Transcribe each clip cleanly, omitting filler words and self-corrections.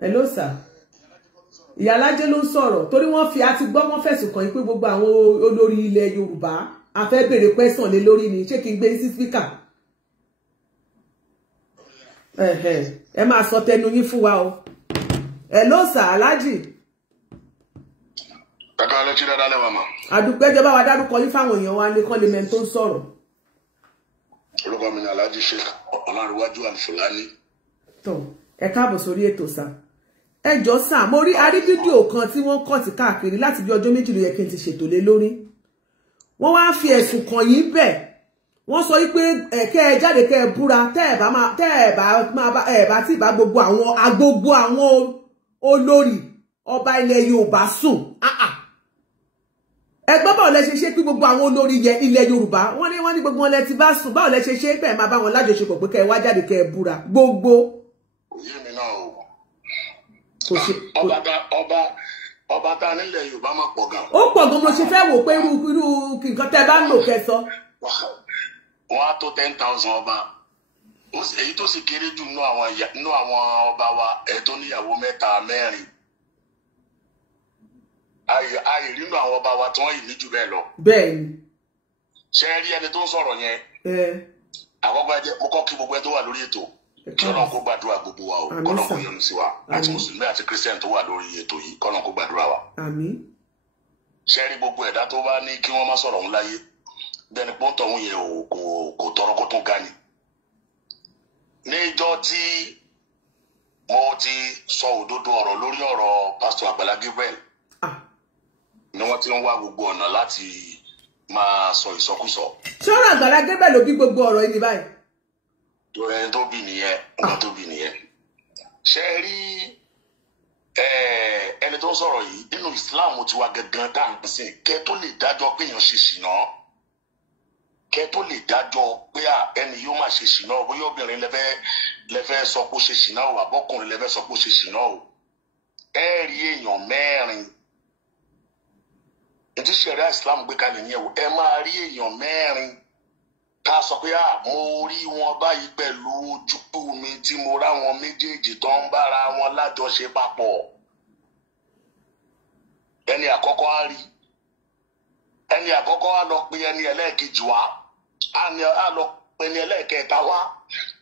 Hello sir. Ìyálájé ló ń sọ̀rọ̀ torí wọ́n fi àti gbọ́ wọ́n fẹ̀sùn kàn yín pé gbogbo àwọn olórí ilẹ̀ Yorùbá a fẹ́ béèrè question lé lórí ni ṣé kí n gbé sí speaker. Ẹ máa sọ tẹnu yín fún wa o. Hello sir Alhaji. Kaka ló ti dáadáa lẹ́wọ̀n mọ́. Àdúpẹ́ jọba wa dárúkọ yín fáwọn èèyàn wa ní kán lè mẹ́ni tó ń sọ̀rọ̀. Orúkọ mi ni Alhaji Sheikh Ọlárẹ̀wájú Al-Fulani. Tó ẹ káàbọ̀ sórí ètò sá. Ẹ jọ̀ọ́ sá mo rí arí fídíò kan tí wọ́n kọ̀ sí káàkiri láti bí ọjọ́ méjì ló yẹ kí n ti ṣètò lé lórí. Wọ́n wá fi ẹ̀sùn kàn yín bẹ̀. Wọ́n sọ wípé ẹ̀kẹ́ ẹ jáde kẹ́ ẹ búra tẹ́ ẹ bá tí bá gbogbo àwọn olórí ọba ilẹ̀ Yorùbá sùn. Ẹ gbọ́ báwo lẹ ṣe ṣe pé gbogbo àwọn olórí ilẹ̀ Yorùbá wọ́n ní gbogbo wọn lẹ ti bá sùn báwo lẹ ṣe ṣe pé ẹ máa bá wọn lájọṣepọ̀ pé kẹ́ ẹ wá jáde kẹ́ ẹ búra gbogbo. Òye mi náà o. Ọba ta nílẹ̀ Yorùbá máa pọ̀ gan. Ó pọ̀ gan mo ṣe fẹ́ wò pé irú nǹkan tẹ́ bá ń lò kẹsọ. Wọ́n á tó 10,000 ọba. Èyí tó sì kéré jù nínú àwọn ọba wa ẹ̀ tó níyàwó 3 4. Ayè nínú àwọn ọba wa tí wọ́n yìí ní jù bẹ́ẹ̀ lọ. Bẹ́ẹ̀ni. Ṣé ẹ rí ẹni tó ń sọ̀rọ̀ yẹn? Àkọ́kọ́ ẹ jẹ́ mo kọ́ kí gbogbo ẹ tó wà lórí ètò. Kí Ọlọ́run kó gbàdúrà gbogbo wa o. Kọ́lọ́run kó yọ́nú sí wa. Àti Mùsùlùmí àti Kírísítẹ́nì tó wà lórí ètò yìí. Kọ́lọ́run kó gbàdúrà wa. Àmín. Ṣé ẹ rí gbogbo ẹ̀dá tó bá ní kí wọ́n má sọ̀rọ̀ òun láyé? Bẹ́ẹ̀ni pọ́ńtọ̀ òun yẹn kò tọrọ kó tún ga ni. Ní ìjọ tí mo ti sọ òdodo ọ̀rọ̀ lórí ọ̀rọ̀ Pásítọ̀ Àgbàlá Gabriel ni wọ́n ti ń wá gbogbo ọ̀nà láti máa sọ ìsọkúsọ. Ṣọ́rọ̀ Àgbàlá Gabriel ló bí gbogbo ọ̀rọ̀ yìí ní báyìí. Ẹni tó bí nìyẹn, ọmọ tó bí nìyẹn. Ṣé ẹ rí ẹni tó ń sọ̀rọ̀ yìí nínú Islam ti wá gangan tá à ń sìn kẹ́ tó lè dájọ́ pé èèyàn ṣe ṣìnà kẹ́ tó lè dájọ́ pé ẹni yóò máa ṣe ṣìnà bóyá obìnrin lẹ́fẹ́ sọ pé ó ṣe ṣìnà o àbọ́kùnrin lẹ́fẹ́ sọ pé ó ṣe ṣìnà o ẹ rí èèyàn 4 ètò ìṣẹ̀rẹ́ Islam gbé kalẹ̀ ní ẹ̀wọ̀ ẹ máa rí èèyàn 4 ká sọ pé mo rí wọn báyìí pẹ̀lú ojú mi tí mo ráwọn méjèèjì tó ń bára wọn lájọṣe papọ̀ ẹni àkọ́kọ́ á rí ẹni àkọ́kọ́ á lọ pe ẹni ẹlẹ́ẹ̀kejì wá á lọ pe ẹni ẹlẹ́ẹ̀kẹta wá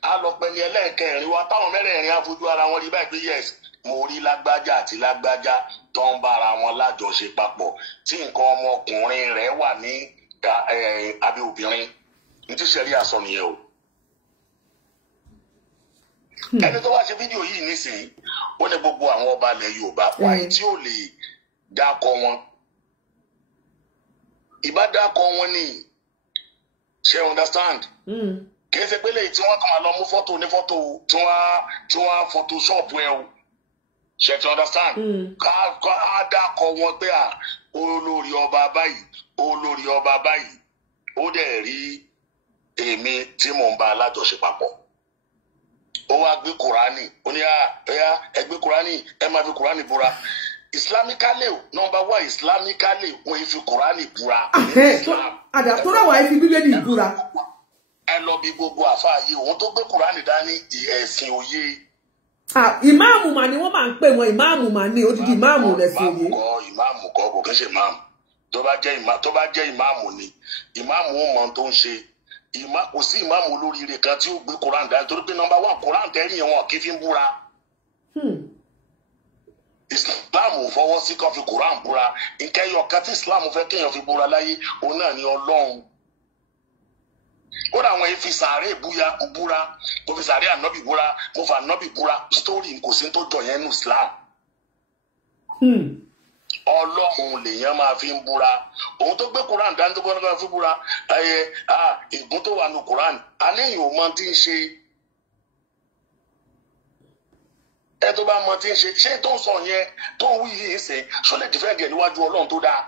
á lọ pe ẹni ẹlẹ́ẹ̀kẹrin wá táwọn 4 á fojú ara wọn rí báyìí pé yes mo rí lágbájá àti lágbájá tó ń bára wọn lájọṣe papọ̀ tí nǹkan ọmọkùnrin rẹ̀ wà ní abẹ́ obìnrin ní tí sẹ́rí àsọ nìyẹn o. Ẹni tó wá ṣe fídíò yìí nísìnyí ó ní gbogbo àwọn ọba ilẹ̀ Yorùbá wáyé tí ò lè dákọ wọn. Ìbá dákọ wọn ni ṣe understand. Kì í ṣe pé lẹ́yìn tí wọ́n kàn máa lọ mú fọ́tò ní fọ́tò tí wọ́n photoshop ẹ o. Ṣe ti understand. Ká dákọ wọn pé olórí ọba báyìí olórí ọba báyìí ó dẹ̀ rí èmi tí mò ń bá alájọṣe papọ̀ ó wá gbé Kùránì ó ní ẹ gbé Kùránì ẹ máa fi Kùránì búra islamically number 1 islamically wọ́n fi Kùránì búra. Àdàtọ́ náà wà á fi Bíbélì búra. Ẹ lọ bí gbogbo àfáàyè òun tó gbé Kùránì dání ẹ̀sìn òye. Ìmáàmù mà ni wọ́n máa ń pè wọ́n ìmáàmù mà ní odidi ìmáàmù rẹ̀ sí òye. Ìmáàmù kọ́ kò kí ń ṣe ìmáàmù tó bá jẹ́ ìmáàmù ni ìmáàmù ó mọ tó ń ṣe kò sí ìmáàmù olóríire kan tí ó gbé Quran dání torí pé number 1 Quran tẹ́rì yẹn wọn kì í fi ń búra. Islam ò fọwọ́ sí kan fi Quran búra nkẹ́yọ̀ kan tí Islam fẹ́ kéèyàn fi búra láyé òun náà ni Ọlọ́run. Ó dà wọ́n fi sàárè búra mo fi sàárè ànábì búra mo fa ànábì búra story kò sí tó jọ yẹn nù Islam. Ọlọ́run lèèyàn máa fi ń búra òun tó gbé Quran dání tó gbọ́dọ̀ fi búra ìgún tó wà ní Quran aléyìn ò mọ tí ń ṣe ẹ tó bá mọ tí ń ṣe ṣé tó ń sọ yẹn tó ń wí yìí ṣe ṣó lè dìfẹ́ gẹ̀ níwájú Ọlọ́run tó dáa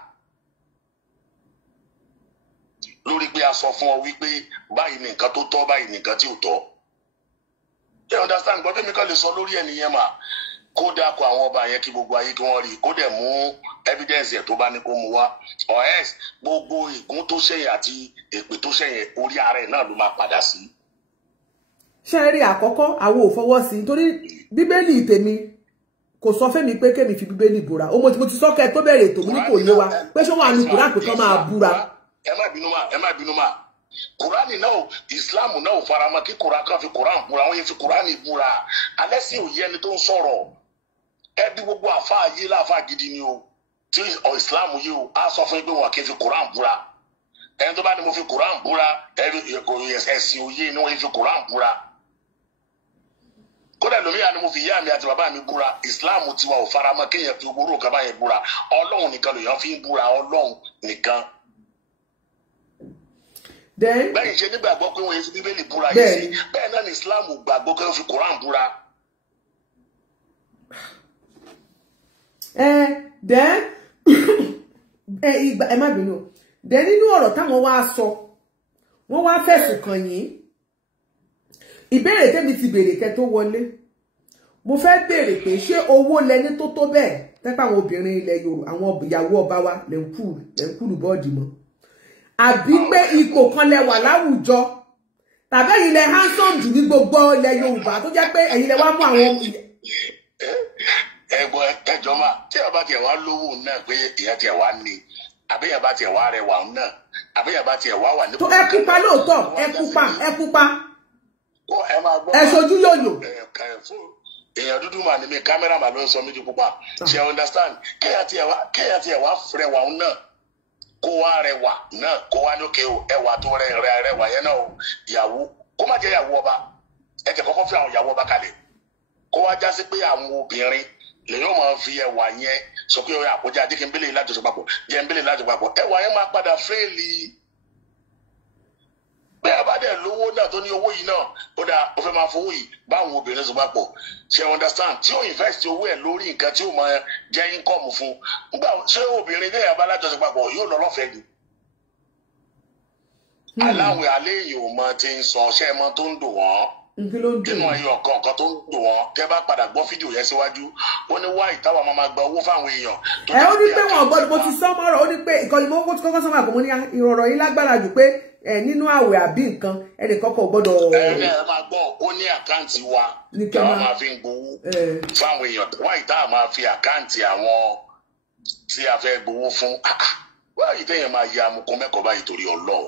lórí pé a sọ fún ọ wípé báyìí ní nǹkan tó tọ́ báyìí ní nǹkan tí ò tọ́ ẹ understand gbọ́dọ̀ mi kàn lè sọ lórí ẹnìyẹn mà kó dákọ̀ àwọn ọba yẹn kí gbogbo ayé kí wọ́n rí kó dẹ̀ mú evidence ẹ̀ tó bá ní kó mú wá ọ̀s gbogbo ìgún tó ṣẹ̀yìn àti èpè tó ṣẹ̀yìn orí ara ẹ̀ náà ló máa padà sí. Ṣé rí àkọ́kọ́ àwọn ò fọwọ́ sí torí Bíbélì tèmi kò sọ fẹ́mi pé kémi fi bíbélì búra ó mo ti sọ kẹ́ tó bẹ̀rẹ̀ ètò mi ní kò yé wa pé ṣé wà ní Kùránì pé kán máa búra. ẹ má bínú mà Kùránì náà Islam náà faramọ́ kí Kùránì kan fi Kùránì búra wọ́n yẹ fi Kùránì búra alẹ́ sí òye ẹni tó ń sọ̀rọ̀ ẹbí gbogbo àfáà yé láàfáà gidi ni o tí Islam yé o á sọ fún yín pé wọn kì í fi Kùránì búra ẹni tó bá ní mo fi Kùránì búra ẹ̀sìn òye ni wọ́n yẹ fi Kùránì búra kódà lómi àni mo fi ìyá mi àti bàbá mi búra Islam tiwa ò faramọ́ kéèyàn fi gbogbo kaba yẹn búra Ọlọ́run nìkan lèèyàn fi ń búra Ọlọ́run nìkan. bẹ́ẹ̀ ṣe nígbàgbọ́ pé wọ́n yẹ fi bíbélì búra yìí sí bẹ́ẹ̀ náà ni Islam gbàgbọ́ pé wọ́n fi Kùránì búra. ẹ má bínú dẹ nínú ọ̀rọ̀ táwọn wá sọ wọ́n wá fẹ̀sùn kàn yín ìbéèrè tẹ́mi ti béèrè kẹ́ tó wọlé mo fẹ́ béèrè pé ṣé owó lẹni tó bẹ́ẹ̀ tẹ́pẹ́ àwọn obìnrin ilẹ̀ Yorùbá àwọn ìyàwó ọba wa lẹ́ńkùlù bọ́ọ̀dì mọ́ àbí pé ipò kan lẹ wà láwùjọ tàbí ẹ̀yin lẹ handsome jù ní gbogbo ilẹ̀ Yorùbá tó jẹ́ pé ẹ̀yin lẹ wá mú àwọn. ẹ̀gbọ́n ẹjọ́ máa tí a bá tiẹ̀ wá lówó náà pé ìyá tiẹ̀ wá ní àbíyá bá tiẹ̀ wá rẹwà náà àbíyá bá tiẹ̀ wá wà ní. ẹ pupa lóòótọ́ ẹ pupa ẹ ṣojú yòyò. èèyàn dúdú mà ní mi kámẹ́rà mà ló ń sọ mí di pupa ṣe understand kéèyàn tiẹ̀ wá rẹwà náà kó wá rẹwà náà kó wá lókè o ẹwà tó rẹwà yẹn náà o ìyàwó kó má jẹ́ ìyàwó ọba ẹ jẹ́ kọ́kọ́ fi àwọn ìyàwó ọba kalẹ̀ kó wá já sí pé àwọn obìnrin lèyìn máa fi ẹwà yẹn sọ pé ọyà àkójá adé kí n bélé lájọsọ papọ̀ jẹ́ n bélé lájọsọ papọ̀ ẹwà yẹn máa padà fẹ́ẹ̀lì bẹ́ẹ̀ bá dẹ̀ lówó náà tó ní owó yìí náà ó dáa ó fẹ́ máa fowó yìí báwọn obìnrin sọ papọ̀ ṣe understand tí ó invest owó ẹ̀ lórí nǹkan tí ó máa jẹ́ income fún nígbà ṣé obìnrin lẹ́yìn abá lájọsọ papọ̀ yóò lọ lọ́fẹ̀ẹ́ ni. aláwẹ̀ alẹ́ yìí ò mọ ti ń sọ ṣẹ́ mọ́ tó ń dùn wọ́n nínú ẹyọ kọ̀ọ̀kan tó ń dùn wọ́n tẹ́ bá padà gbọ́ fídíò yẹn síwájú ó ní wá ìtawà máa gba owó fáwọn èèyàn. ó ní pé wọn gbọ́dọ̀ mo ti sọ mọ́rọ̀ ó ní pé ìkànnì mo kọ́kọ́ sọ máa kò mọ́ ní ìrọ̀rọ̀ yìí lágbára jù pé nínú àwẹ̀ àbí nǹkan ẹnìkan kò gbọ́dọ̀. ẹ máa gbọ́ ó ní àkáǹtì wa táwọn máa fi ń gbowó fáwọn èèyàn wá ìtawà máa fi àkáǹtì àwọn tí a fẹ́ gbowó fún wáyé téèyàn máa ya amukun mẹ́kọ̀ọ́ báyìí torí Ọlọ́run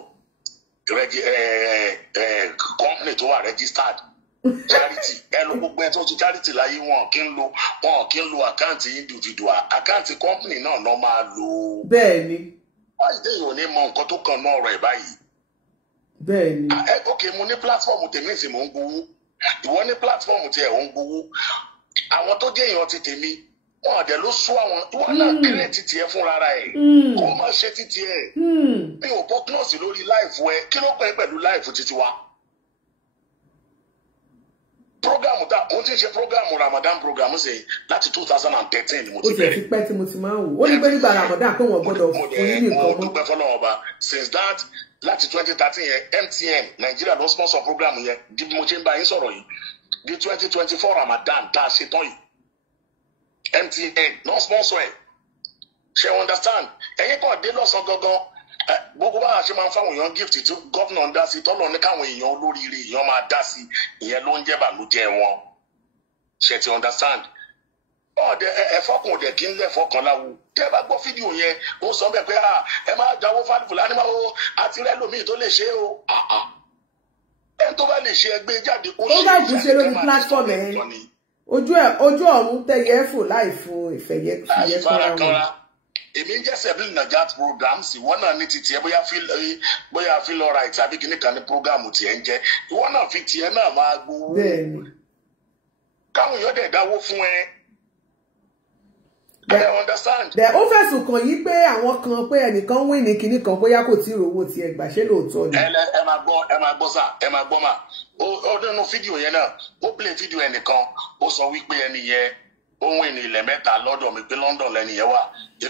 company tó wà registered charity ẹ lọ gbogbo ẹ tó ti charity láyé wọn kì í lo àkáǹtì individual àkáǹtì company náà lọ máa lò. bẹ́ẹ̀ni. wáyé téèyàn ò ní mọ nǹkan tó kàn náà rẹ̀ báyìí. bẹ́ẹ̀ni. ok mo ní platform tèmi sì mò ń gbowó ìwọ ní platform tí ẹ ò ń gbowó àwọn tó jẹ́ èèyàn ti tèmi wọn àdẹ ló sún àwọn ìwọ náà kírètì tiẹ̀ fúnra ẹ kó má ṣe títí ẹ mi ò bọ́kínọ̀sì lórí láìfù ẹ kí ló pẹ́ pẹ̀lú láìfù títí wa. programu ta mo ti ṣe programu Ramadan programu ṣe láti 2013 ni mo ti bẹ̀rẹ̀. ó ti pẹ́ tí mo ti máa ń wò ó ní pé nígbà Ramadan pé wọ́n gbọ́dọ̀ fún yín nìkan mọ́. mo dúpẹ́ fọlọ́wọ́ ọba since that láti 2013 yẹn MTN Nigeria ló sponsor programu yẹn di bí mo ṣe ń bá yín sọ̀rọ̀ yìí di 2024 Ramadan tá a ṣe tán yìí MTN no sponsor ẹ ṣe understand ẹ̀yin kàn dé lọ́sàn gangan gbogbo bá a ṣe máa ń fáwọn èèyàn gift tí gómìnà ń dá sí tọ́lọ̀ ní káwọn èèyàn olóríire èèyàn máa dá sí ìyẹn ló ń jẹ́ bàlújẹ́ wọn ṣe ti understand ọ̀dẹ ẹ̀fọ́kùn òdẹ kí ń lẹ̀fọ́ kan láwo tẹ́ bá gbọ́ fídíò yẹn ó sọ bẹ́ẹ̀ pé ẹ máa dáwọ́ Fúlàní máa wo àti rẹ́ lómi tó lè ṣe é o ẹni tó bá lè ṣe ẹgbẹ́ jáde kó ṣe é ṣe lórí platform ẹ̀ ojú ọ̀run tẹ̀yẹ fò láì fún ìfẹ̀yẹ fúnra wọn. èmi ń jẹ́ Sebil Najat programs ìwọ náà ní ti tiẹ̀ bóyá feel alright àbí kìíní kan ní program tiẹ̀ ń jẹ́ ìwọ náà fi tiẹ̀ náà máa gbowó káwọn èèyàn dẹ̀ dáwó fún ẹ. ó fẹ̀sùn kàn yí pé àwọn kan pé ẹnìkan wí ní kinní kan bóyá kò tí ì rówó tiẹ̀ gbà ṣé lóòótọ́ ni. ẹ máa gbọ́ sà ẹ máa gbọ́ mà ó nínú fídíò yẹn náà ó play fídíò ẹnìkan ó sọ wípé ẹni yẹn ó wìn ní ilẹ̀ mẹ́ta lọ́dọ̀ mi pé London lẹ́ni yẹn wà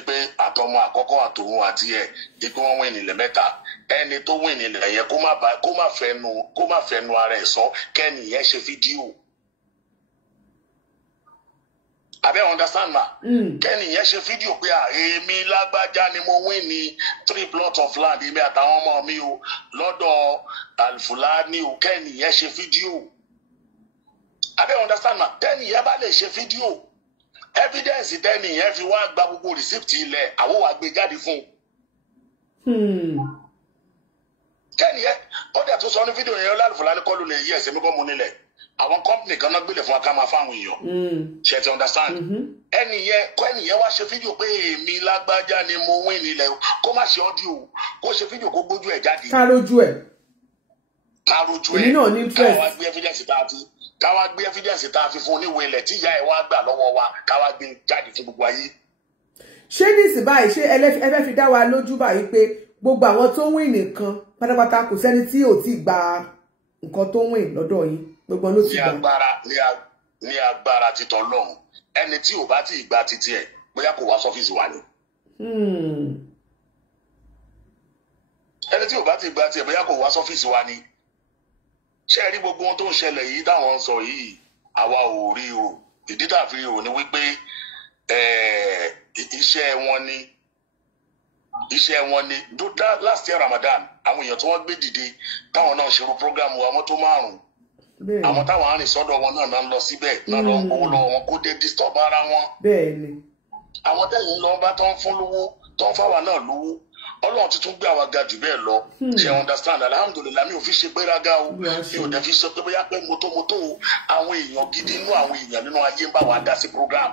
pé àtọmọ àkọ́kọ́ àtòun àti ẹ̀ pé wọ́n wìn ní ilẹ̀ mẹ́ta ẹni tó wìn ní ilẹ̀ yẹn kó má fẹnu ara ẹ̀ sọ kẹ́ni yẹn ṣe fídíò. abẹ́ understand ma kẹ́ni yẹn ṣe fídíò pé èmi lágbájá ni mo win ní 3 plot of land èmi àtàwọn ọmọ mi o lọ́dọ̀ Al-Fulani o kẹ́ni yẹn ṣe fídíò abẹ́ understand ma kẹ́ni yẹn bá lè ṣe fídíò evidence tẹ́ni yẹn fi wá gba gbogbo receipt ilẹ̀ àwọn wàá gbé jáde fún kẹ́ni yẹn ó dẹ̀ tún sọ ní fídíò yẹn Ọlálùfọláni kọ́ ló lè yí ẹ̀sẹ̀ mi kọ́ mu nílẹ̀ àwọn company kan náà gbélé fún wa ká máa fáwọn èèyàn ṣe ti understand ẹni yẹn wá ṣe fídíò pé èmi lágbájá ni mo win nílẹ̀ kó má ṣe audio kó ṣe fídíò kó gbójú ẹ̀ jáde kárójú ẹ̀ èmi náà ní interest káwá gbé evidence tá a fi fún oníwèé ilẹ̀ tí ìyá ẹ̀ wá gbà lọ́wọ́ wa káwá gbé jáde fún gbogbo ayé. ṣé nísìnyí báyìí ṣé ẹ fẹ́ fi dá wa lójú báyìí pé gbogbo àwọn tó win nìkan pátápátá kò sẹ́ni tí ò tí gba nǹkan tó win lọ́dọ̀ yín gbogbo ló ti gbà. ní agbára títọ́ lọ́hùn ẹni tí ò bá ti gba títí ẹ̀ bóyá kò wá sọ́fíìsì wa ni. ẹni tí ò bá ti gba tiẹ̀ bóyá kò wá sọ́fíìsì wa ni. ṣé ẹ rí gbogbo ohun tó ń ṣẹlẹ̀ yìí táwọn ń sọ yìí àwa ò rí o ìdí tá a fi rò ní wípé iṣẹ́ wọn ni last year Ramadan àwọn èèyàn tí wọ́n gbé dìde táwọn náà ṣerú program àwọn tó márùn-ún àwọn táwọn arìn sọ́dọ̀ wọn náà ń lọ síbẹ̀ náà lọ owó lọ wọn kó dé disturb ara wọn. àwọn tẹ̀yìn lọ bá tó ń fún lówó tó ń fáwa náà lówó Ọlọ́run tuntun gbé àwa ga jù bẹ́ẹ̀ lọ ṣe understand alhamdulilayi mi ò fi ṣe gbéraga o mi ò dẹ̀ fi ṣe pé bóyá pé motomoto àwọn èèyàn gidi inú àwọn èèyàn nínú ayé ń bá wa dá sí program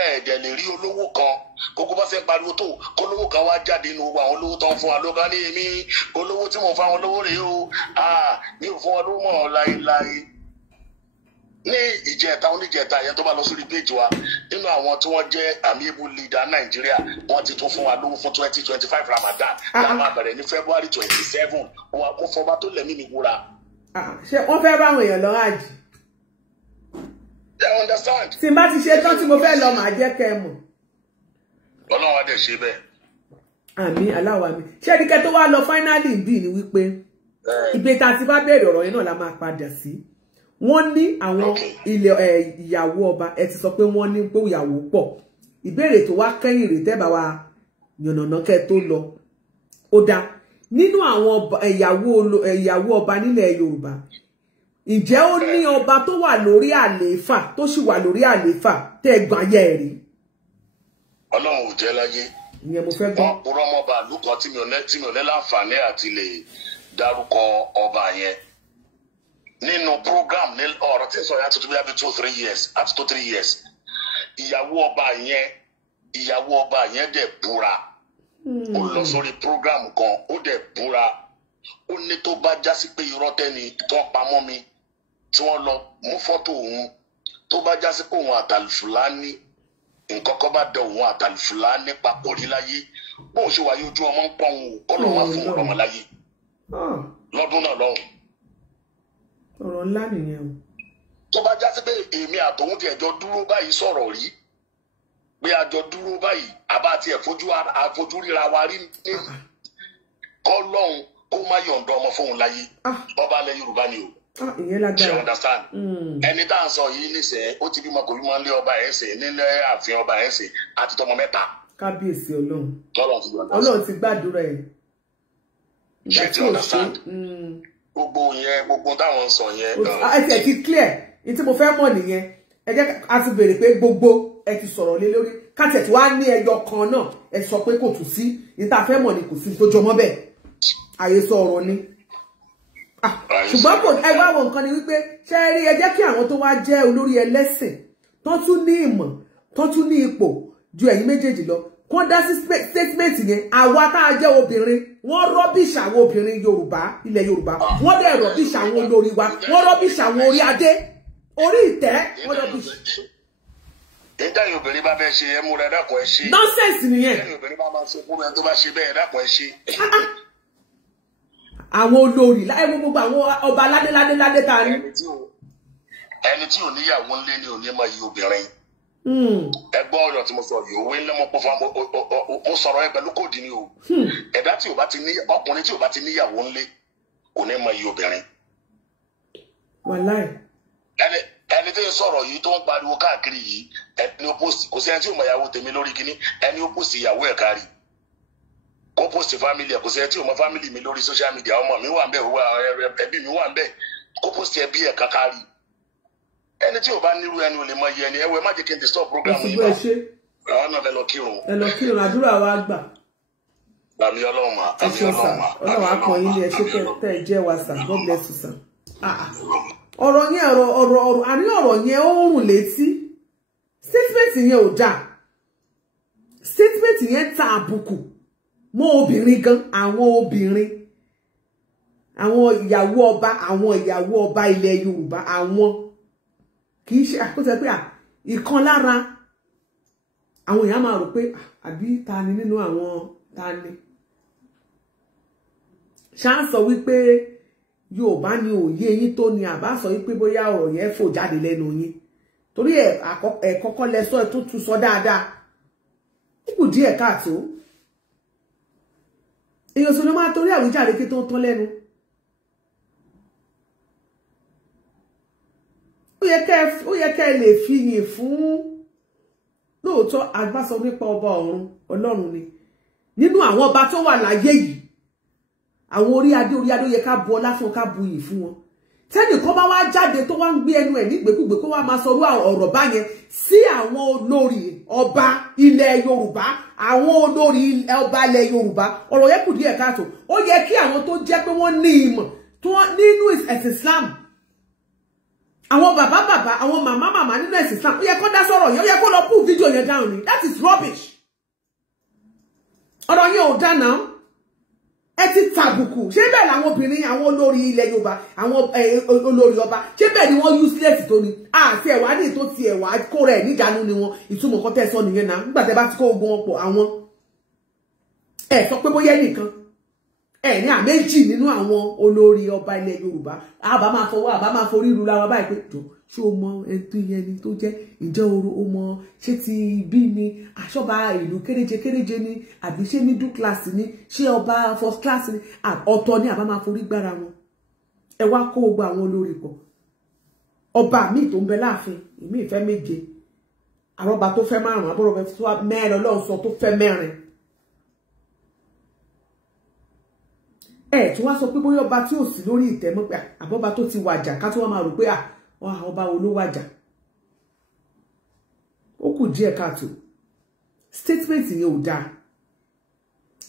ẹ̀ẹ́dẹ̀ lè rí olówó kan kókó bá fẹ́ pariwo tó kólówó kan wá jáde nínú àwọn olówó tó ń fún wa lóga ní èmi olówó tí mo fún àwọn olówó rèé o mi ò fún wọn lówó mọ́ láéláé. ní oníjẹta yẹn tó bá lọ sórí péjì wa nínú àwọn tí wọ́n jẹ́ amiable leader Nàìjíríà wọ́n ti tún fún wa lówó fún 2025 Ramadan láwọn àbẹ̀rẹ̀ ní February 27 mo fọba tó lẹ̀mí mi wúra. ṣé wọ́n fẹ́ báwọn èèyàn lọ àjì. I understand. tí n bá ti ṣe tán tí mo fẹ́ lọ màá jẹ́ kẹ́ ẹ mọ̀. Ọlọ́run á dẹ̀ ṣe bẹ́ẹ̀. Àmín aláwa mi ṣé ẹnikẹ́ tó wá lọ finally bí ni wípé ìgbé ta ti bá bẹ̀rẹ̀ ọ̀rọ̀ yẹn náà la máa padà sí. Wọ́n ní àwọn ilẹ̀ ìyàwó ọba ẹ ti sọ pé wọ́n ní pé ìyàwó pọ̀ ìbéèrè tó wá kẹ́yìn rè tẹ́ bá wa yànnàná kẹ́ tó lọ ó dá nínú àwọn ìyàwó ọba nílẹ̀ Yorùbá ǹjẹ́ ó ní ọba tó wà lórí àlééfà tó sì wà lórí àlééfà tẹ́ gbàyẹ rí. Ọlọ́run ò jẹ́ láyé ìyẹn mo fẹ́ gbọ́. wọ́n purọ́ mọ́ba àlùkò tí mi ò ní láǹfààní àti lè dárúkọ ọba yẹn nínú program ní ọ̀rọ̀ tí ń sọ yẹn àti tó bí i 2-3 years àti tó 3 years ìyàwó ọba yẹn dẹ̀ búra ó lọ sórí program kan ó dẹ̀ búra ó ní tó bá jásí pé irọ́ tẹ́ni tó ń pamọ́ mi tí wọ́n lọ mú fọ́tò òun tó bá jásí pé òun àtàlùfùlání nǹkan kan bá dẹ òun àtàlùfùlání papọ̀ rí láyé bóun ṣe wáyé ojú ọmọ ń pọ́n òun kọ́ lọ́wọ́ fún òun lọ́mọ láyé lọ́dún náà lọ́hùn. ọ̀rọ̀ ńlá nìyẹn o. tó bá jásí pé èmi àtòun tiẹ̀ jọ dúró báyìí sọ̀rọ̀ rí pé a jọ dúró báyìí àbá tiẹ̀ fojú ríra wa rí ní kọ́ lọ́hùn kó má yọ̀ǹda ọmọ fóun láyé ọba alẹ́ Yorùbá ni o. ìyẹn lágbára ṣe understand. ẹni tá à ń sọ yìí nísìnyí ó ti bímọ kò bímọ nílé ọba ẹ̀ sìn nílé ààfin ọba ẹ̀ sìn àti tọmọ 3. kábíyèsí Ọlọ́run ti gbàdúrà ẹ̀. ṣe ti understand. gbogbo yẹn gbogbo táwọn ń sọ yẹn. ẹ ti ẹ ti clear ní tí mo fẹ́ mọ̀ nìyẹn ẹ jẹ́ a ti béèrè pé gbogbo ẹ ti sọ̀rọ̀ lé lórí káàtẹ̀ tí wàá ní ẹyọ kan náà ẹ sọ pé kò tún sí ní tá a fẹ́ mọ̀ ni kò sí tó jọmọ́ bẹ́ẹ̀ àyesọ ọ̀rọ̀ ni. ṣùgbọ́n kò ẹ wá wo nǹkan ni wípé ṣe rí ẹ jẹ́ kí àwọn tó wá jẹ́ olórí ẹlẹ́sìn tó tún ní ìmọ̀ tó tún ní ipò ju ẹ̀yin méjèèjì lọ kó dá sí statement yẹn àwa tá a jẹ́ obìnrin wọ́n rọ́bìṣì àwọn obìnrin Yorùbá ilẹ̀ Yorùbá wọ́n dẹ̀ rọ́bìṣì àwọn olórí wa wọ́n rọ́bìṣì àwọn orí adé orí ìtẹ́ wọ́n rọ́bìṣì. nígbà yóò obìnrin bá fẹ́ ṣe ẹ múra ẹ dákun ẹ ṣe. nonsense nìyẹn. nígbà yóò obìnrin bá máa ṣe fún ẹ tó bá ṣe bẹ́ẹ̀ ẹ dákun ẹ ṣe. àwọn olórí láì gbogbo àwọn ọba ládéládéládé ta ni. ẹni tí ò níyàwó ńlé ni ò ní máa yí obìnrin. ẹgbọ́n ọ̀rọ̀ tí mo sọ yìí òwe ńlẹ́ mọ́ pọ̀ fún mo sọ̀rọ̀ ẹ pẹ̀lú kóòdì ni o. ẹ̀dá tí ò bá ti ní ọkùnrin tí ò bá ti níyàwó ńlé kò ní máa yí obìnrin. wàláì. ẹni tí ń sọ̀rọ̀ yìí tó ń pariwo káàkiri yìí ẹni ó post kò sí ẹni tí ò mọ ìyàwó tèmi lórí kíní ẹni ó post ìyàwó ẹ̀ kárí. kó post family ẹ̀ kò sí ẹni tí ò mọ family mi lórí social media ọmọ mi wà ń bẹ̀ ẹbí mi wà ń bẹ̀ kó post ẹbí ẹ̀ kárí. ẹni tí ò bá nírú ẹni ò lè mọ iye ẹni ẹwẹ má jẹ́ kí n disturb program yìí bá àwọn náà fẹ́ lọ kírun. ẹ lọ kírun àdúrà wa gbà. àmì Ọlọ́run mà àmì Ọlọ́run mà Ọlọ́run akọ yín ní ẹ ṣe tẹ́ ẹ jẹ́ wa sà God bless you sà. ọ̀rọ̀ yẹn ọ̀rọ̀ àní ọ̀rọ̀ yẹn ó rùn létí statement yẹn ò dáa statement yẹn ta àbùkù mọ́ obìnrin gan àwọn obìnrin àwọn ìyàwó ọba ilẹ̀ Yorùbá àwọn kì í ṣe àkóso pé ìkan lára àwọn èèyàn máa rò pé àbí ta ni nínú àwọn ta ni ṣáà sọ wípé Yorùbá ni òye yín tó ni àbá sọ wípé bóyá ọ̀rọ̀ yẹn fò jáde lẹ́nu yín torí ẹ kọ́kọ́ lẹ sọ ẹ tó tún sọ dáadáa ó kù díẹ̀ káàtó èèyàn sọ ló máa torí àwíjàre kí tó ń tán lẹ́nu ó yẹ kẹ́ lè fi yìn fún lóòótọ́ agbásọ nípa ọba ọ̀run Ọlọ́run ni nínú àwọn ọba tó wà láyé yìí àwọn orí adé yẹ ká bu ọlá fún ká bu yìí fún wọn tẹ́nìkan bá wá jáde tó wá ń gbé ẹnu ẹ̀ nígbèkúgbè kó wá máa sọrú ọ̀rọ̀ báyẹn sí àwọn olórí ọba ilẹ̀ Yorùbá àwọn olórí ọba ilẹ̀ Yorùbá ọ̀rọ̀ yẹn kù díẹ̀ káàtó ó yẹ kí àwọn tó jẹ́ pé wọ́n ní ìmọ̀ nínú ẹ̀sìn Islam àwọn bàbá àwọn màmá nínú ẹ̀sìn Islam ó yẹ kó dá sọ̀rọ̀ yẹn ó yẹ kó lọ pull fídíò yẹn down ni that is rubbish ọ̀rọ̀ yẹn ò dá náà ẹ ti tàbùkù ṣé bẹ́ẹ̀ làwọn obìnrin àwọn olórí ilẹ̀ Yorùbá àwọn olórí ọba ṣé bẹ́ẹ̀ ni wọ́n useless tó ni àti ẹ̀wà ní tó ti ẹ̀wà kó rẹ̀ níjànú ni wọn ìtumọ̀ kan tẹ́ sọ nìyẹn náà nígbà tẹ́ bá ti kó ogun wọn pọ̀ àwọn ẹ̀ sọ pé bóyá nìkan ẹ̀ ní àméjì nínú àwọn olórí ọba ilẹ̀ Yorùbá àbá máa forí ru lára báyìí pé jọ ṣé o mọ ẹni tó yẹn ni tó jẹ́ ǹjẹ́ o mọ ṣé ti bí ni àṣọba ìlú kéréje ni àbí ṣé middle class ni ṣé ọba first class ni ọ̀tọ̀ ni àbá máa forí gbára wọn ẹ wá kó gbogbo àwọn olórí pọ̀ ọba míì tó ń bẹ láàfin ìmí ìfẹ́ méje àrọ́ba tó fẹ́ márùn-ún àbúrò fẹ́ mẹ́rin Ọlọ́run sọ tó fẹ́ mẹ́rin tí wọ́n sọ pé bóyá ọba tí ò sí lórí ìtẹ́ mọ́ pé àbọ́ba tó ti wàjà ká tó wọ́n máa rò pé ọba wo ló wàjà ó kù díẹ̀ káàtó statement yẹn ò dáa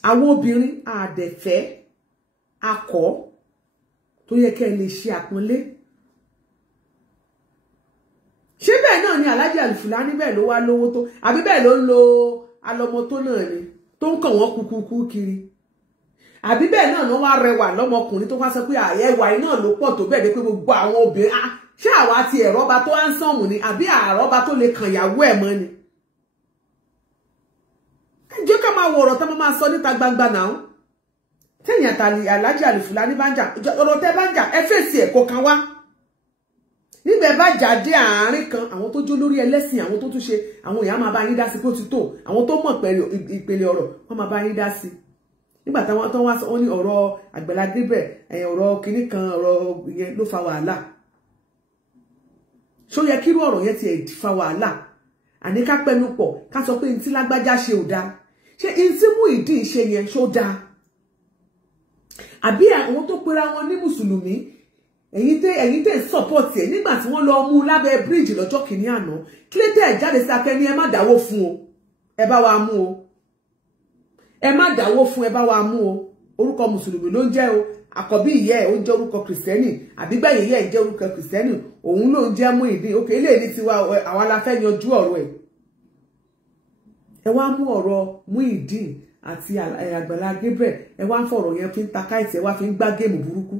àwọn obìnrin àdẹ̀fẹ́ akọ tó yẹ kẹ́ ẹ lè ṣe àpọ́nlé ṣé bẹ́ẹ̀ náà ni Alhaji Alifulani bẹ́ẹ̀ ló wá lówó tó àbí bẹ́ẹ̀ ló ń lo alọmọtó náà ni tó ń kàn wọ́n kúkúkú kiri àbí bẹ́ẹ̀ náà ló wá rẹwà lọ́mọkùnrin tó wá sọ pé ẹwà iná ló pọ̀ tó bẹ́ẹ̀ ni pé gbogbo àwọn obìnrin ṣé àwa ti ẹ̀rọ́ba tó handsome ni àbí àrọ́ba tó lè kàn ìyàwó ẹ̀ mọ́ ni jẹ́ ká máa wo ọ̀rọ̀ tó máa sọ níta gbangba náà tẹ̀yìn àtàlì Alhaji Alifulani bá ń jà ọ̀rọ̀ tẹ́ bá ń jà ẹ fèsì ẹ̀kọ́ kan wá níbẹ̀ bá jáde àárín kan àwọn tó jó lórí ẹlẹ́sìn àwọn tó tún ṣe àwọn èèyàn máa bá yín dá sí kó ti tó àwọn tó mọ̀ pẹ̀lú ìpele ọ̀rọ̀ wọ́n máa bá yín dá sí nígbà táwọn tó wá sọ ní ọ̀rọ̀ Àgbàlá Gabriel ọ̀rọ̀ kinní kan ọ̀rọ̀ yẹn ló fa wàhálà ṣó yẹ kírú ọ̀rọ̀ yẹn ti fa wàhálà àní ká pẹnu pọ̀ ká sọ pé ní tí lágbájá ṣe ò dáa ṣé ní tí Muyideen ṣe yẹn ṣó dáa àbí àwọn tó pera wọn ní mùsùlùmí ẹ̀yin tẹ́ support ẹ̀ nígbà tí wọ́n lọ mú lábẹ́ bridge lọ́jọ́ kìíní àná kí ló tẹ́ jáde sí akẹ́ni ẹ má dáwó fún o ẹ bá wa mú o ẹ má dáwó fún ẹ bá wa mú o orúkọ mùsùlùmí ló ń jẹ́ o àkọ́bí ìyá ẹ̀ ó jẹ́ orúkọ kìrìsìtẹ́nì àbígbẹ̀yìn ìyá ẹ̀ jẹ́ orúkọ kìrìsìtẹ́nì òun ló ń jẹ́ Muyideen òkè ilé ní tiwa àwa la fẹ́ yanjú ọ̀rọ̀ ẹ̀ ẹ wá mú ọ̀rọ̀ Muyideen àti Àgbàlá Gabriel ẹ wá ń fọ̀rọ̀ yẹn fi ń ta káìtì ẹ wá fi ń gbá géèmù burúkú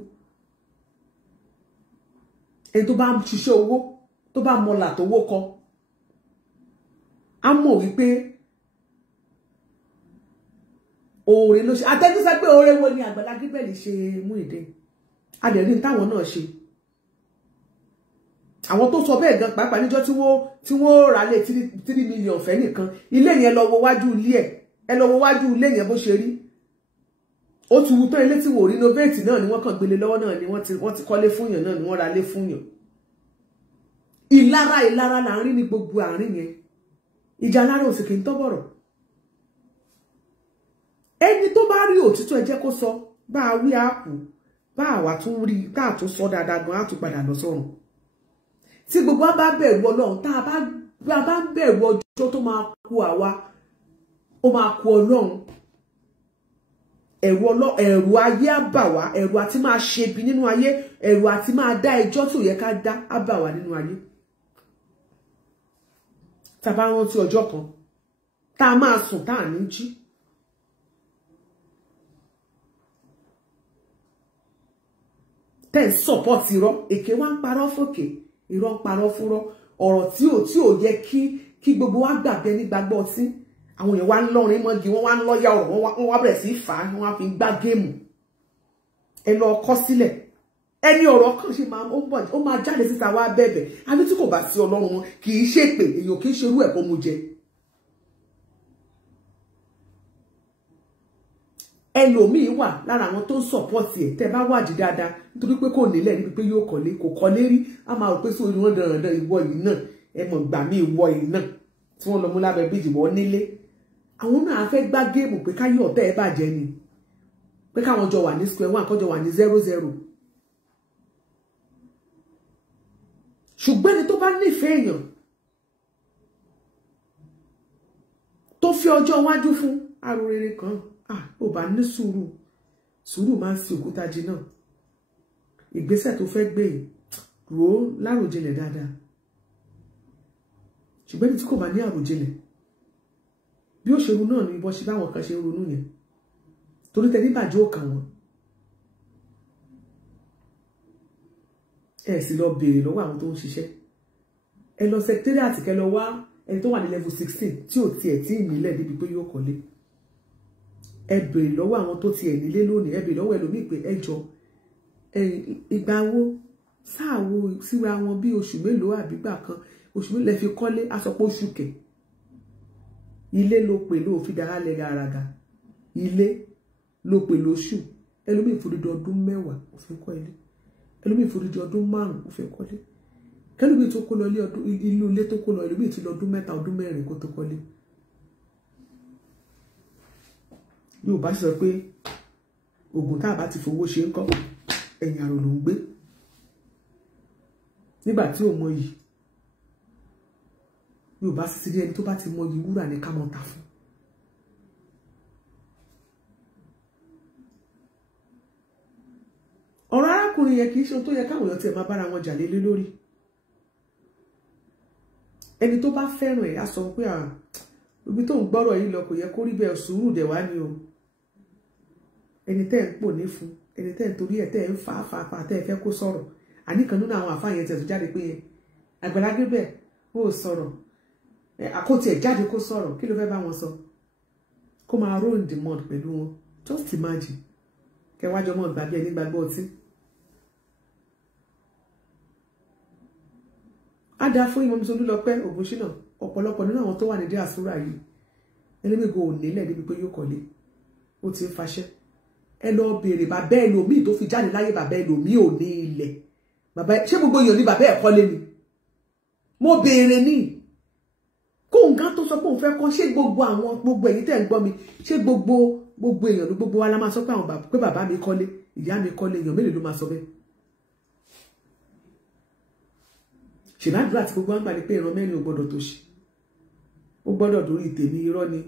ẹni tó bá ń ṣiṣẹ́ owó tó bá mọ̀là tó wó kọ á mọ̀ wípé oore ló ṣe àtẹ́tí pé oore wo ni Àgbàlá Gabriel ṣe Muyideen adẹ̀rí táwọn náà ṣe àwọn tó sọ bẹ́ẹ̀ gan pàápàá níjọ́ tí wọ́n rà lé 3 million fẹ́ nìkan ilé yẹn lọ wo wájú ilé ẹ lọ wo wájú ilé yẹn bó ṣe rí ó ti wù tán ilé tí wọ́n renovate náà ni wọ́n kàn gbélé lọ́wọ́ náà ni wọ́n ti kọ́lé fún yàn náà ni wọ́n ra lé fún yàn ìlara là ń rí ní gbogbo àárín yẹn ìjà lára òsì kì í tọ́bọ̀rọ̀ ẹni tó bá rí òtítọ́ ẹ jẹ́ kó sọ bá a wí àpò bá àwa tún rí tá a tún sọ dáadáa gan á tún padà lọ sọ́run tí gbogbo wa bá bẹ̀rù Ọlọ́run tá a bá ń bẹ̀rù ọjọ́ tó máa kú àwa ó máa kú Ọlọ́run ẹ̀rù ayé á bà wá ẹ̀rù àti máa ṣe bí nínú ayé ẹ̀rù àti máa dá ẹjọ́ tó yẹ ká dá á bà wá nínú ayé tá a bá rántí ọjọ́ kan tá a máa sùn tá a ní jí tẹ́ ń sọ̀pọ̀tì irọ́ èké wá ń parọ́ fòkè irọ́ ń parọ́ fúnrọ́ ọ̀rọ̀ tí ò yẹ kí gbogbo wa gbàgbé ní gbàgbọ́ ọtí àwọn èèyàn wá ń lọ́rin mọ́gi wọ́n wá ń lọ́yà ọ̀rọ̀ wọ́n wá bẹ̀rẹ̀ sí fà á wọ́n wá fi gbá géèmù ẹ lọ kọ́ sílẹ̀ ẹni ọ̀rọ̀ kan ṣe ó máa jáde síta wá bẹ̀bẹ̀ àbí tí kò bá sí Ọlọ́run wọn kì í ṣèpè èèyàn kì í ṣerú ẹ̀ kó mu jẹ ẹlòmíín wà lára àwọn tó ń sọ̀pọ̀tì ẹ̀ tẹ́ bá wádìí dáadáa nítorí pé kò nílẹ̀ níbi pé yóò kọ́lé kò kọ́lé rí a máa rò pé sórí wọn dandan ìwọ yìí náà ẹ mọ̀ gbà mí ìwọ yìí náà tí wọ́n lọ mú lábẹ́ bíjì wọ́n nílé àwọn náà fẹ́ gbá géèmù pé káyé ọ̀tẹ̀ ẹ bàjẹ́ ni pé káwọn jọ wà ní square one kọjọ wà ní 0-0 ṣùgbọ́n ẹni tó bá nífẹ̀ẹ́ èèyàn tó fi ọjọ́ iwájú fún arúrere kan ó bá ní sùúrù máa ń sí òkúta jìnnà ìgbésẹ̀ tó fẹ́ gbé rò ó láròjinlẹ̀ dáadáa ṣùgbọ́n tí kò bá ní àròjinlẹ̀ bí ó ṣe ronú náà ni bọ́ ṣe báwọn kan ṣe ń ronú yẹn torí tẹ níbàjẹ́ òkà wọn ẹ sì lọ béèrè lọ́wọ́ àwọn tó ń ṣiṣẹ́ ẹ lọ secretariat kẹ lọ wá ẹni tó wà ní level 16 tí ò tiẹ̀ tí ì nílẹ̀ débi pé yóò kọ́lé ẹ béèrè lọ́wọ́ àwọn tó tiẹ̀ nílé lónìí ẹ béèrè lọ́wọ́ ẹlòmíì pé ẹ jọ ìgbà wo sáà wo síra wọn bí oṣù mélòó àbígbà kan oṣù mélòó lẹ fi kọ́lé asọpọ̀ oṣù kẹ̀ ilé ló pè ló fi dára lẹ gàràgà ilé ló pè lóṣù ẹlòmíì ìforídì ọdún 10 ó fẹ́ kọ́ ilé ẹlòmíì ìforídì ọdún 5 ó fẹ́ kọ́lé kẹlòmíì tó kó lọ ilé tó kó lọ ẹlòmíì ti lọ ọdún 3 ọdún 4 kó tó kọ́lé yóò bá sọ pé oògùn tá a bá ti fowó ṣe ń kọ́ ẹ̀yìn àrò ló ń gbé nígbà tí ò mọ yìí yóò bá sì rí ẹni tó bá ti mọ yìí wúrà ní ká mọ ta fún ọ̀rọ̀ arákùnrin yẹn kì í ṣe ohun tó yẹ káwọn èèyàn tiẹ̀ máa bára wọn jà lé lórí ẹni tó bá fẹ́ràn ẹ̀ á sọ pé ibi tó ń gbọ́rọ̀ yìí lọ kò yẹ kó rí bẹ́ẹ̀ sùúrù dẹ̀ wá ní o ẹni tẹ́ ń pò ní fún ẹni tẹ́ ń torí ẹ̀ tẹ́ ń fa tẹ́ ẹ fẹ́ kó sọ̀rọ̀ àníkan nínú àwọn àfáà yẹn tẹ̀ tó jáde pé Àgbàlá Gabriel ó sọ̀rọ̀ àkótí ẹ̀ jáde kó sọ̀rọ̀ kí ló fẹ́ bá wọn sọ kó máa roll in the mud pẹ̀lú wọn just imagine kẹwàjọ mọ́ gbàgbé ẹni gbàgbọ́ ọtí á dá fún Ìmọ̀ Olúlọpẹ́ Ògúnṣínà ọ̀pọ̀lọpọ̀ nínú àwọn tó wà ní diaspora yìí ẹlẹ́mìgbò ò nílẹ̀ níbi pé yóò kọ́lé ó ti ń faṣẹ́ ẹ lọ béèrè bàbá ẹlòmíì tó fi jáde láyé bàbá ẹlòmíì ò ní ilẹ̀ bàbá ṣé gbogbo èèyàn ní bàbá ẹ̀ kọ́lé ni mo béèrè ní kó nǹkan tó sọ pé òun fẹ́ kọ́ ṣé gbogbo ẹ̀yin tẹ́ ń gbọ́ mi ṣé gbogbo èèyàn ló gbogbo wa la máa sọ pé bàbá mi kọ́lé ìyá mi kọ́lé èèyàn mélòó ló máa sọ bẹ́ẹ̀ ṣèládùúrà tí gbogbo wa ń gbà ní pé ìran mẹ́rin ò gbọ́dọ̀ tó ṣe ó gbọ́dọ̀ dórí tèmi irọ́ ni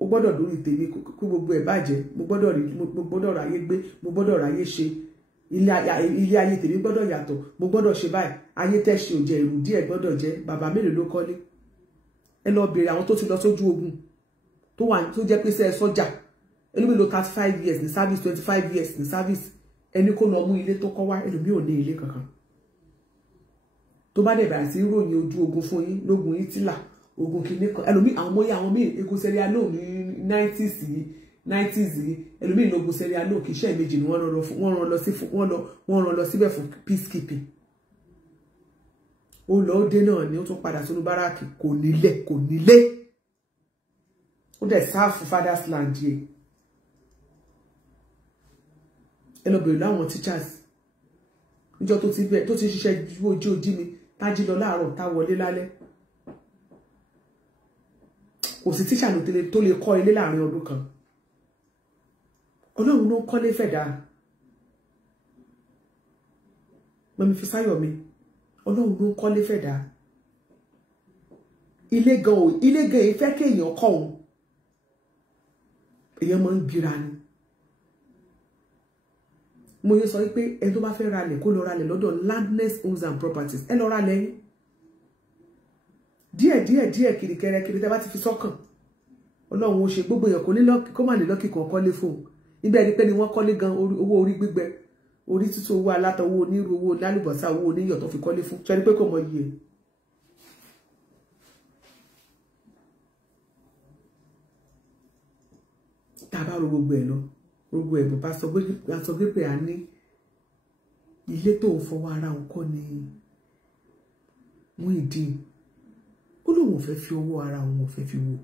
ó gbọ́dọ̀ dórí tèmi kó gbogbo ẹ̀ bàjẹ́ mo gbọ́dọ̀ ráyé gbé mo gbọ́dọ̀ ráyé ṣe ilé ayé tèmi gbọ́dọ̀ yàtọ̀ mo gbọ́dọ̀ ṣe báyìí ayé tẹ́ṣe ò jẹ èrú díẹ̀ gbọ́dọ̀ jẹ́ bàbá mélòó ló kọ́lé ẹ lọ béèrè àwọn tó ti lọ sójú ogun tó jẹ́ pé sẹ́ sọ́jà ẹlòmíì lò 35 years ní service 25 years ní service ẹni kó lọ mú ilé tó kọ́ wá ẹlòmíì ò ní ilé kankan tó bá dẹ̀ bẹ̀rẹ̀ sí ròyìn ojú ogun fún yín lógun yín tílà ogun kìíní kan ẹlòmíì àwọn ọmọ yìí àwọn míì egun sẹ́ríà náà ní 90s yìí ẹlòmíì lógun sẹ́ríà náà kì í ṣe méjì ni wọ́n rán lọ síbẹ̀ fún peacekeeping ó lọ ó dé náà ni ó tún padà sínú báràkì kò nílé ó dẹ̀ sáàfù father's land yìí ẹ lọ bèrè láwọn teachers níjọ́ tó ti ṣiṣẹ́ ojú ojí mi tájí lọ láàárọ̀ tá wọlé lálẹ́ kò sí tíṣà tó lè kọ́ ilé láàrin ọdún kan Ọlọ́run ló ń kọ́lé fẹ̀dá Mọ́mí Fisáyọ̀mí Ọlọ́run ló ń kọ́lé fẹ́ dá ilé gan ìfẹ́ kéèyàn kọ́ òun èèyàn máa ń gbéra ni mo yẹ sọ pé ẹni tó bá fẹ́ ralẹ̀ kó lọ ralẹ̀ lọ́dọ̀ Landness Homes and Properties ẹ lọ ralẹ̀ yín díẹ̀ kiri tẹ́ bá ti fi sọ́kàn Ọlọ́run ó ṣe gbogbo èèyàn kó má ní lọ́kì kan kọ́lé fóun níbẹ̀ ni pé ni wọ́n kọ́lé gan owó orí gbígbẹ orí tútù owó alátọ owó onírú owó lálùbọ́sà owó oníyọ̀ tó fi kọ́lé fún ṣe ni pé kò mọ iye tá a bá ro gbogbo ẹ̀ lọ gbogbo ẹ̀ bá sọ pé a ní ilé tó ń fọwọ́ ara òun kọ́ ni Muyideen ó lóun ò fẹ́ fi ọwọ́ ara òun ò fẹ́ fi wò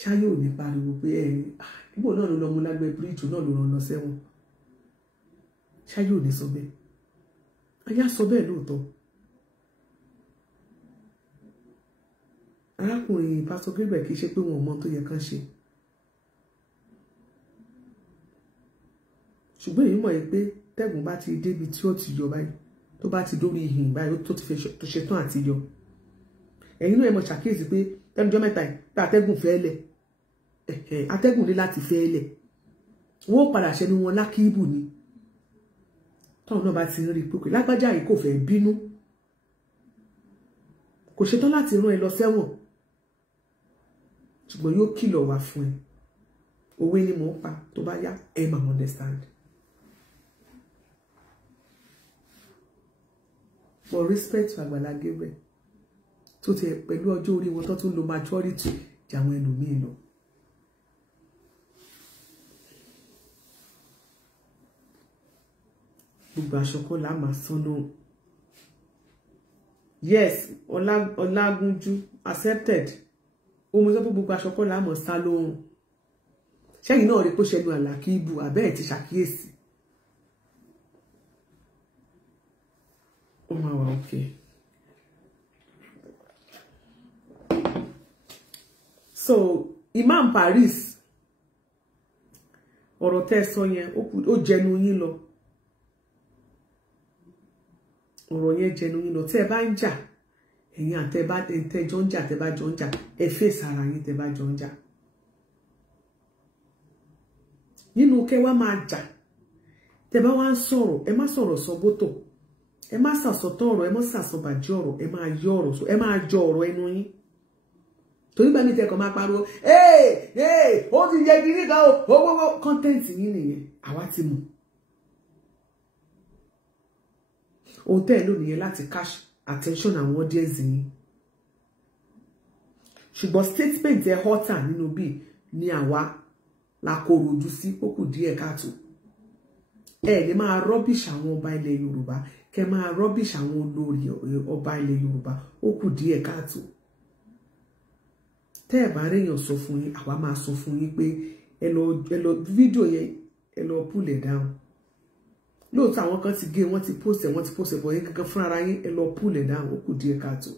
ṣáyé ò ní pariwo pé níbo náà ló lọ mú lágbẹ́ bíríìjì náà ló rán lọ sẹ́wọ̀n ṣáyé ò ní sọ bẹ́ẹ̀ ayá sọ bẹ́ẹ̀ lóòótọ́ arákùnrin pásítọ̀ Gabriel kì í ṣe pé wọn ò mọ tó yẹ kán ṣe ṣùgbọ́n èyí mọ̀ yìí pé tẹ́gùn bá ti débi tí ó ti yọ báyìí tó bá ti dórí ìhìn báyìí tó ti fẹ́ tó ṣetán àti yọ ẹ̀yin náà ẹ mọ̀ ṣàkíyèsí pé tẹ́nujọ́ mẹ́ta yìí pé atẹ́gùn fẹ́ lẹ̀ atẹ́gùn ní láti fẹ́ lẹ̀ wọ́n padà ṣẹnu wọn lákìíbù ni táwọn náà bá ti ń rí i pé lágbájá yìí kò fẹ́ bínú kò ṣetán láti rán ẹ lọ sẹ́wọ̀n ṣùgbọ́n yóò kìlọ̀ wá fún ẹ òwe ni mò ń pa tó bá yá ẹ máa understand. For respect to Agbala Gabriel tó tẹ pẹ̀lú ọjọ́ orí wọn tó tún lo maturity jàwọn ẹlòmíín lọ. Gbogbo aṣọ kọ́ la máa sánú. Yes, Ọlágúnjú accepted. Ó mú sọ pé gbogbo aṣọ kọ́ la máa sá lóhùn. Ṣẹ́yìn náà rí pé ṣẹnu àlàkíbù àbẹ́ ẹ̀ ti ṣàkíyèsí. Ó máa wà okay. So Imam Paris ọ̀rọ̀ tẹ́ sọ yẹn ó jẹnu yín lọ ọ̀rọ̀ yẹn jẹnu yín lọ tẹ́ bá ń jà ẹ̀yin àtẹ́bá tẹ́ jọ ń jà tẹ́ bá jọ ń jà ẹ fèsì ara yín tẹ́ bá jọ ń jà nínú kẹ́ wá máa jà tẹ́ bá wá ń sọ̀rọ̀ ẹ má sọ̀rọ̀ sọ́bótò ẹ má sàsọtọ̀ ọ̀rọ̀ ẹ má sàsọbàjẹ́ ọ̀rọ̀ ẹ máa yọ ọ̀rọ̀ ẹ máa jọ ọ̀rọ̀ ẹnu yín torí bá mi tẹ́kọ̀ọ́ máa pariwo ó ti yẹ kiri gan o owó kọ́ńtẹ́ǹtì yín nìyẹn àwa ti mọ̀ ohun tẹ́ ẹ̀ lò nìyẹn láti catch attention àwọn audience yín ṣùgbọ́n statement ẹ họ́tà nínú bíi ní àwa la kóró ojú sí pókù díẹ̀ káàtó ẹ lè máa rubbish àwọn ọba ilẹ̀ Yorùbá kẹ máa rubbish àwọn olórí ọba ilẹ̀ Yorùbá ó kù díẹ̀ káàtó tẹ́ ẹ̀ bá réèyàn sọ fún yín àwa máa sọ fún yín pé ẹ lọ fídíò yẹn ẹ lọ pull it down lóòótọ́ àwọn kan ti gé wọ́n ti post ẹ̀ bọ̀ yín kankan fún ara yín ẹ lọ pull it down ó kù díẹ̀ káàtó.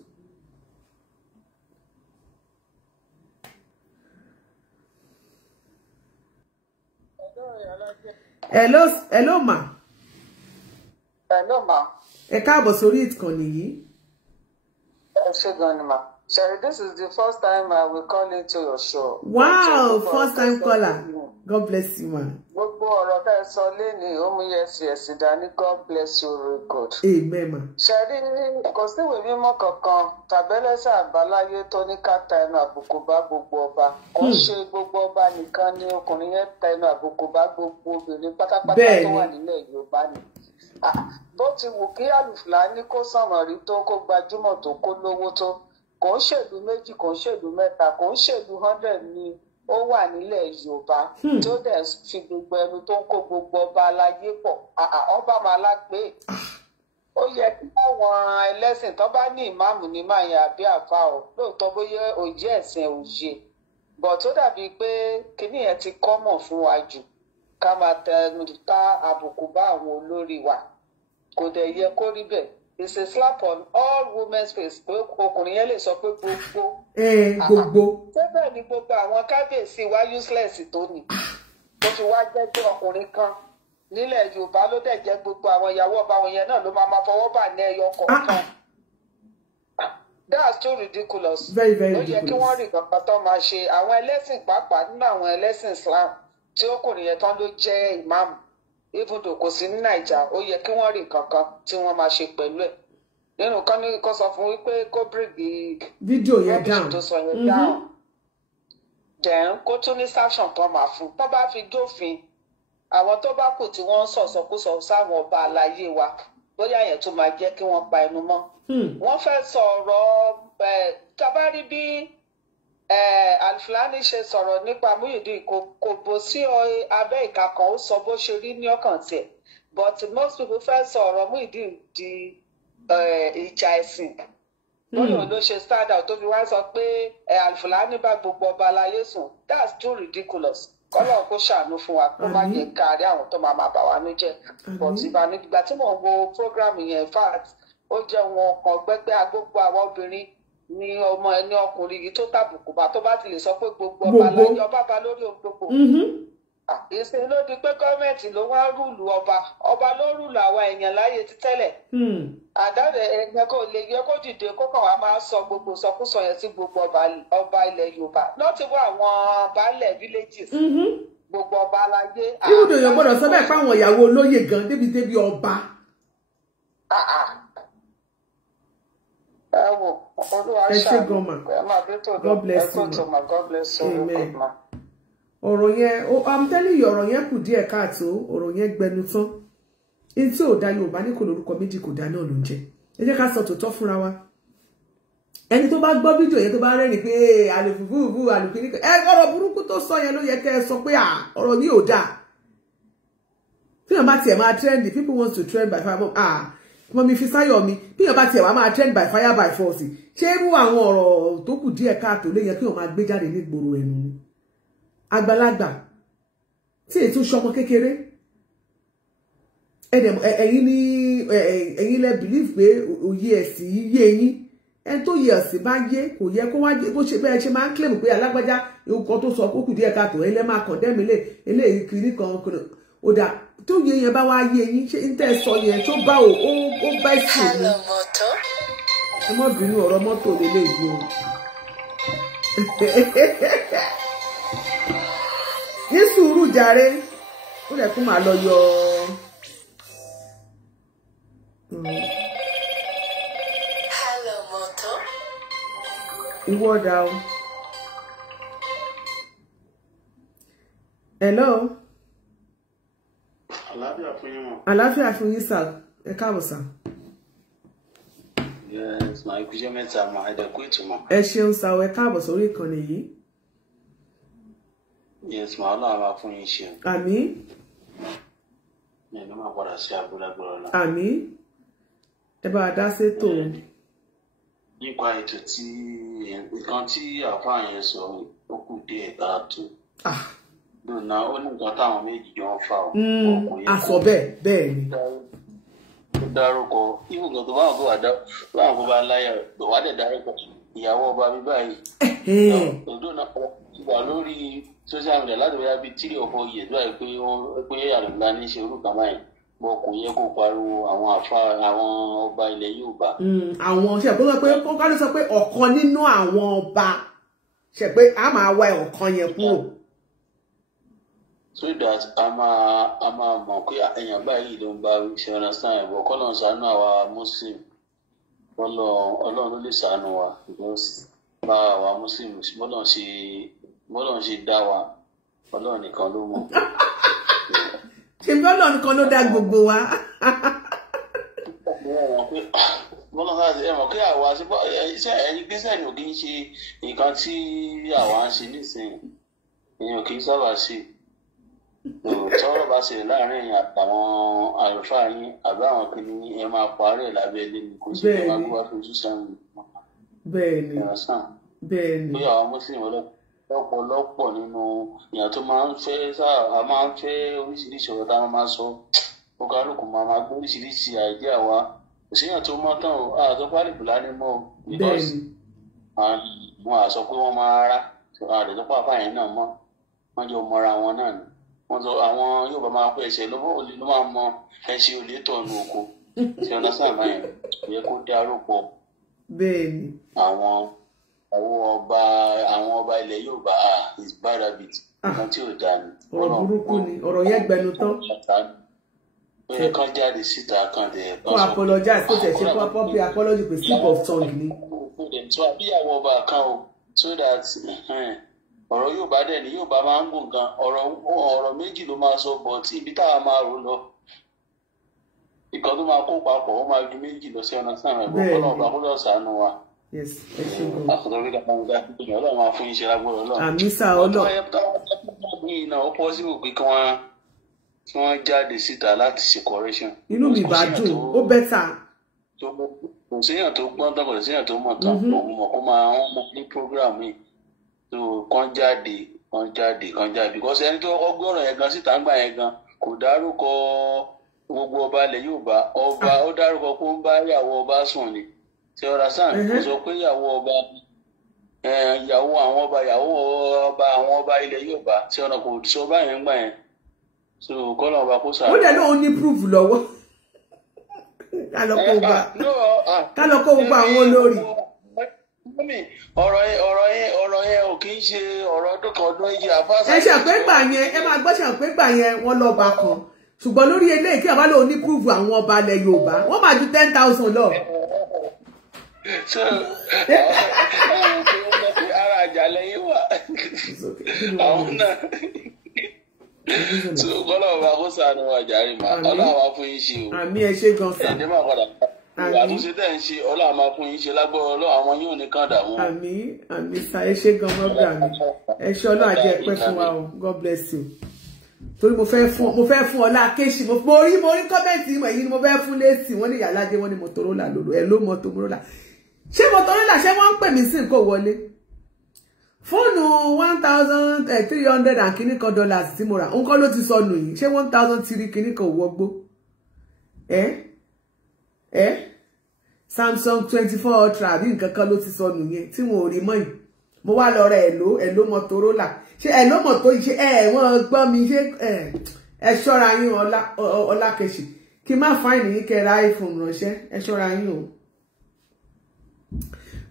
Hello ma. Hello ma. Ẹ káàbọ̀ sórí ìkànnì yìí. Ẹ ṣé gan ni ma. Sherry, this is the first time I will call into your show. Wow, first time caller. God bless you, ma. Gbogbo ọ̀rọ̀ tẹ́ sọ lénìí, ó mú yes dání. God bless you very good. Amen, ma. Sherry, kò sí ìwé mímọ́ kankan tàbẹ́lẹ́sẹ̀ àbáláyé tó ní ká ta ẹnu àbùkù bá gbogbo ọba. Kò ṣe gbogbo ọba nìkan ni ọkùnrin yẹn ta ẹnu àbùkù bá gbogbo obìnrin pátápátá tó wà nílẹ̀ Yorùbá ni. Bó ti wù kí Alùfùlání kó sànmọ̀ rí tó kó gbajúmọ̀ tó kó lówó tó. Kò ń ṣèlú méjì kò ń ṣèlú mẹ́ta kò ń ṣèlú 100 ni ó wà nílẹ̀ Yorùbá tó dẹ̀ fi gbogbo ẹnu tó ń kó gbogbo ọba aláyé pọ̀ ọba máa lágbé ó yẹ kí àwọn ẹlẹ́sìn tó bá ní ìmáàmù ní màyà àbí àfa ọ̀ lóòótọ́ bóyá òye ẹ̀sìn òye bọ̀ tó dàbí pé kíní yẹn ti kọ́mọ̀ fún wa jù ká máa tẹnu ká àbùkù bá àwọn olórí wa kò dẹ̀ yẹ kó rí bẹ́ẹ̀. It's a slap on all women's face. Ọkùnrin yẹn lè sọ pé gbogbo. Gbogbo. Sẹ́bẹ̀ ni gbogbo àwọn kábíyèsí wa useless tó ní. Ó ti wá jẹ́ pé ọkùnrin kan nílẹ̀ Yorùbá ló dẹ̀ jẹ́ gbogbo àwọn ìyàwó ọba wọn yẹn náà ló máa fọwọ́ bà ní ẹyọ kọ̀ọ̀kan. That's too ridiculous. Very, very ridiculous. Ó yẹ kí wọ́n rí nǹkan tó máa ṣe àwọn ẹlẹ́sìn pàápàá nínú àwọn ẹlẹ́sìn Islam tí ọkùnrin yẹn tán ló jẹ́ ìmáàmù even though kò sí ní Nàìjà ó yẹ kí wọ́n rí nǹkan kan tí wọ́n máa ṣe pẹ̀lú ẹ̀. Nínú kan ní kó sọ fún wípé kó bírígì fídíò yẹn down tó sọ yẹn down. Then kó tún ní sanction tó máa fún tó bá fi jófin àwọn tó bá kù tí wọ́n ń sọ̀sọ̀kúsọ sáwọn ọba àlàyé wa bóyá yẹn tó máa jẹ́ kí wọ́n pa ẹnu mọ́. Wọ́n fẹ́ sọ̀rọ̀ tabari bí Alfulany ṣe sọ̀rọ̀ nípa Muyideen kò bó sí abẹ́ ìka kan ó sọ bó ṣe rí ní ọkàn tiẹ̀ but most people fẹ́ sọ̀rọ̀ Muyideen di ìjà ẹ̀sìn bóyá ló ṣe stand out tó fi wá sọ pé Alfulany bá gbogbo ọba aláyé sùn that's too ridiculous. Kọ́lọ̀ kó ṣàánú fún wa kó má jẹ́ kárí àwọn tó máa bà wá ní jẹ́ but ìgbà tí mò ń wo program yẹn fact ó jẹ́ wọn kan gbẹ́gbẹ́ agbógbó àwọn obìnrin ní ọmọ ẹni ọkùnrin yìí tó tàbùkù bá tó bá ti lè sọ pé gbogbo ọba láyé ọba bá lórí ohun gbogbo. Ìsìn ló di pé gọ́ọ̀mẹ̀ntì ló wá rúùlù ọba ló rúùlù àwọn èèyàn láyé ti tẹ́lẹ̀. Àdáde ẹgbẹ́ kò lè yẹ kó dìde kó kàn wá máa sọ gbogbo sọkúsọ yẹn sí gbogbo ọba ilẹ̀ Yorùbá lọ́tí wọ àwọn baálẹ̀ villages. Gbogbo ọba aláyé. Ibùdó èèyàn gbọ́dọ̀ sọ bẹ́ẹ̀ fáwọn ìyàwó olóyè gan débi ọba. Ẹ wò Olúwa ṣàánú. God bless you. God bless you. Amen. Ọ̀rọ̀ yẹn I'm telling you ọ̀rọ̀ yẹn kù díẹ̀ káàtó ọ̀rọ̀ yẹn gbẹnu tán ní tí ò dá Yorùbá ní kò lórúkọ méjì kò dá náà ló ń jẹ ẹ jẹ́ ká sọ tòótọ́ fúnra wa ẹni tó bá gbọ́ fídíò yẹn tó bá rẹ́rìn pé àlùfùfù àlùkìní ẹ ọ̀rọ̀ burúkú tó sọ yẹn ló yẹ kẹ́ ẹ sọ pé ọ̀rọ̀ yìí ò dáa bí wọ́n bá tiẹ̀ máa trend people want to trend by fire mọ́ mi fi sáyọ̀ mi bí wọ́n bá tiẹ̀ wá máa trend by fire by force ṣé irú àwọn ọ̀rọ̀ tó kù díẹ̀ káàtó ló yẹ kí wọ́n máa gbé jáde ní gbòòrò ẹnu ni àgbàlagbà tí ètò ṣọmọ kékeré ẹ̀yin lẹ believe pé òye ẹ̀sìn yé yín ẹni tó yẹ ẹ̀sìn bá yé kò yẹ kó wá bó ṣe bẹ́ẹ̀ ṣe máa ń claim pé alágbájá nǹkan tó sọ kó kù díẹ̀ káàtó ẹ lẹ́ máa kàn dẹ́mi eléyìí kiri kan ó dà tó yẹ yẹn bá wá yé yín ṣé ń tẹ́ sọ yẹn tó bá ó bá sí i ní ọmọbìnrin ọ̀rọ̀ mọ́tò lélẹ́yìí o ní sùúrù jàre ó lè kún máa lọ yọ ìwọ dà o. Hello. Àlàáfíà fún yín sà ẹ káàbọ̀ sà. Yes, my ìkújẹ́ mẹ́ta mà ẹ̀dẹ̀kú ìtumọ̀. Ẹ ṣeun sà ẹ káàbọ̀ sórí ìkànnì yìí. Yes, ma Ọlọ́run máa fún yín ṣe. Àmín. Ẹni máa padà sí abúlágbọ́rọ̀ ọ̀la. Àmín. Ẹ bá a dá sétò. Nípa ètò tí nǹkan tí àfáà yẹn sọ ó kù díẹ̀ káàtó. Lónà ó ní nǹkan táwọn méjì jọ ń fà ó. Àsọ bẹ́ẹ̀ ni. Ó dárúkọ ibùgbọ̀n tó báwọn kó bá láyà wà dẹ̀ dárúkọ ìyàwó ọba mi báyìí. Òdò náà wà lórí social media láti wáyà bíi 3 or 4 years báyìí pé àlùmá ní ṣe orúkọ báyìí bọ́ kò yẹ kó pariwo àwọn ọba ilẹ̀ Yorùbá. Àwọn ṣe kó sọ pé ọ̀kan nínú àwọn ọba ṣe pé a máa wá ọ̀kan yẹn kúrò. So that a máa mọ̀ pé èèyàn báyìí ló ń bá ṣe understand ẹ̀bọ̀ kọ́ lọ́n ṣàánú àwa Muslim Ọlọ́run ló lè ṣàánú wa bá àwa Muslim bọ́lọ̀ ṣe dá wa Ọlọ́run nìkan ló mọ̀. Ṣé bí Ọlọ́run nìkan ló dá gbogbo wa? Bọ́lọ̀ láti ẹ̀mọ̀ kí àwa iṣẹ́ ẹ̀yìn gbèsè ni ò kí ń ṣe nǹkan tí àwa ń ṣe nísìnyí èèyàn kì í sábà ṣe. Tọ́rọ̀ bá ṣe láàrin èèyàn àtàwọn àlùfáà yín àbí àwọn kìíní ẹ máa parí ẹ̀ lábẹ́ ilé ni kò sí ẹ máa gbé wá fún sísan mi. Bẹ́ẹ̀ni. Bí àwọn Muslim lọ́pọ̀lọpọ̀ nínú èèyàn tó máa ń fẹ́ oríṣiríṣi ọ̀rọ̀ táwọn máa sọ ó kálukú máa gbé oríṣiríṣi àìdíà wa kò síyàn tó mọ́ tán o àtọ́ pálíbùlá ní mọ́ o because wọn à sọ pé wọ́n máa rárá àdètò pàápàá yẹn náà mọ́ wọ́n jọ mọ́ra wọn náà ni wọ́n sọ àwọn Yorùbá máa pẹ́ ẹ̀ṣẹ̀ ló máa mọ ẹ̀ṣẹ̀ olè tọ̀nù oko tí ọ̀nà sáàmà yẹn yẹ kó dárúkọ àwọn ọba ilẹ̀ Yorùbá is bad habit nǹkan tí ò dáa ni. ọ̀rọ̀ burúkú ni ọ̀rọ̀ yẹn gbẹnu tán. ó yẹ kán jáde síta kan dẹ̀. kó apologize kó tẹ̀ ṣe kó public apology pé slip of tongue ni. so àbíyàwó ọba kan o so that ọ̀rọ̀ Yorùbá dẹ̀ ni Yorùbá máa ń gùn gan ọ̀rọ̀ méjì ló máa sọ bọ̀ tí ibi táwa máa rò lọ ìkan tó máa kó papọ̀ ó máa ju méjì lọ sí ọ̀nà sáà rẹ̀ bọ́ kọ́nà ọba kó lọ sànù wa. àkọ́tọ̀ orí kàtà nígbà tí Ọlọ́run máa fún iṣẹ́ lágbóró Ọlọ́run. àmì sá Ọlọ́run. ó pọ̀ sí òpin kí wọ́n jáde síta láti ṣe correction. inú mi bá dùn ó bẹ́tà. kò séèyàn tó gbọ́n tán kò séèyàn tó mọ̀ tán òun mọ̀ kó máa ń mọ ní program yìí tó kàn jáde because ẹni tó kọ́kọ́ gbọ́rọ̀ yẹn gan síta ń gbà yẹn gan kò dárúkọ gbogbo ọba ilẹ̀ Yorùbá ọba ó dárúkọ pé ó ń bá ìyàwó ọba sùn ni tí ọ̀rá sàn kò sọ pé ìyàwó àwọn ọba ilẹ̀ Yorùbá tí ọ̀nà kò sọ báyẹn ń gbà yẹn so kọ́lọ̀ ọba kó sàrà. ó dẹ̀ lóun ní proof lọ́wọ́ kálọ̀ kó gbogbo àwọn olórí. ọ̀rọ̀ yẹn ò kì í ṣe ọ̀rọ̀ ọdún kan ọdún méjì àfáàsà. ẹ ṣàpégbà yẹn ẹ máa gbọ́ ṣàpégbà yẹn wọ́n lọ́ba kan ṣùgbọ́n lórí eléyìí kí àbá lóun ní proof àwọn ọba ilẹ̀ Yorùbá wọ́n máa ju 10,000 lọ. ara àjàlẹ̀ yìí wà àwọn náà so kọ́lọ̀ ọba kó sànù àjàrí mà Ọlọ́run máa fún yín ṣe o. àmì ẹ ṣe gan sa. ẹni máa padà àtúnṣe tẹ̀ ń ṣe Ọlọ́run máa fún yín ṣe lágbára Ọlọ́run àwọn yóò ní kàn dà wọ́n. àmì sa ẹ ṣe gan mọ́gbà mi ẹ ṣe Ọlọ́run àjẹ pẹ́ fún wa o God bless you. torí mo fẹ́ fún ọlá kéṣì mo rí kọ́mẹ́ǹtì ìmọ̀ èyí ni mo fẹ́ fún lẹ́sìn wọ́n ní ìyálàjẹ wọ́n ní Motorola lòlò ẹ̀ ló Motorola ṣé Motorola ṣé wọ́n ń pè mí sí nǹkan wọlé fóònù 1,300 and kìíní kan dollars tí mo rà nǹkan ló ti sọnù yìí ṣé 1,003 kìíní kan wọgbó Samsung 24 Ultra àbí nǹkan kan ló ti sọnù yẹn tí wọn ò rí mọ́ yìí mo wá lọ ra ẹ̀ló Motorola ṣé ẹ̀ló mọ̀tò ṣe wọ́n gbọ́ mi ṣe ẹ ṣọ́ra yín Ọlákẹ́ṣì kí má fáìní yín kẹ́ra iPhone ránṣẹ́ ẹ ṣọ́ra yín o.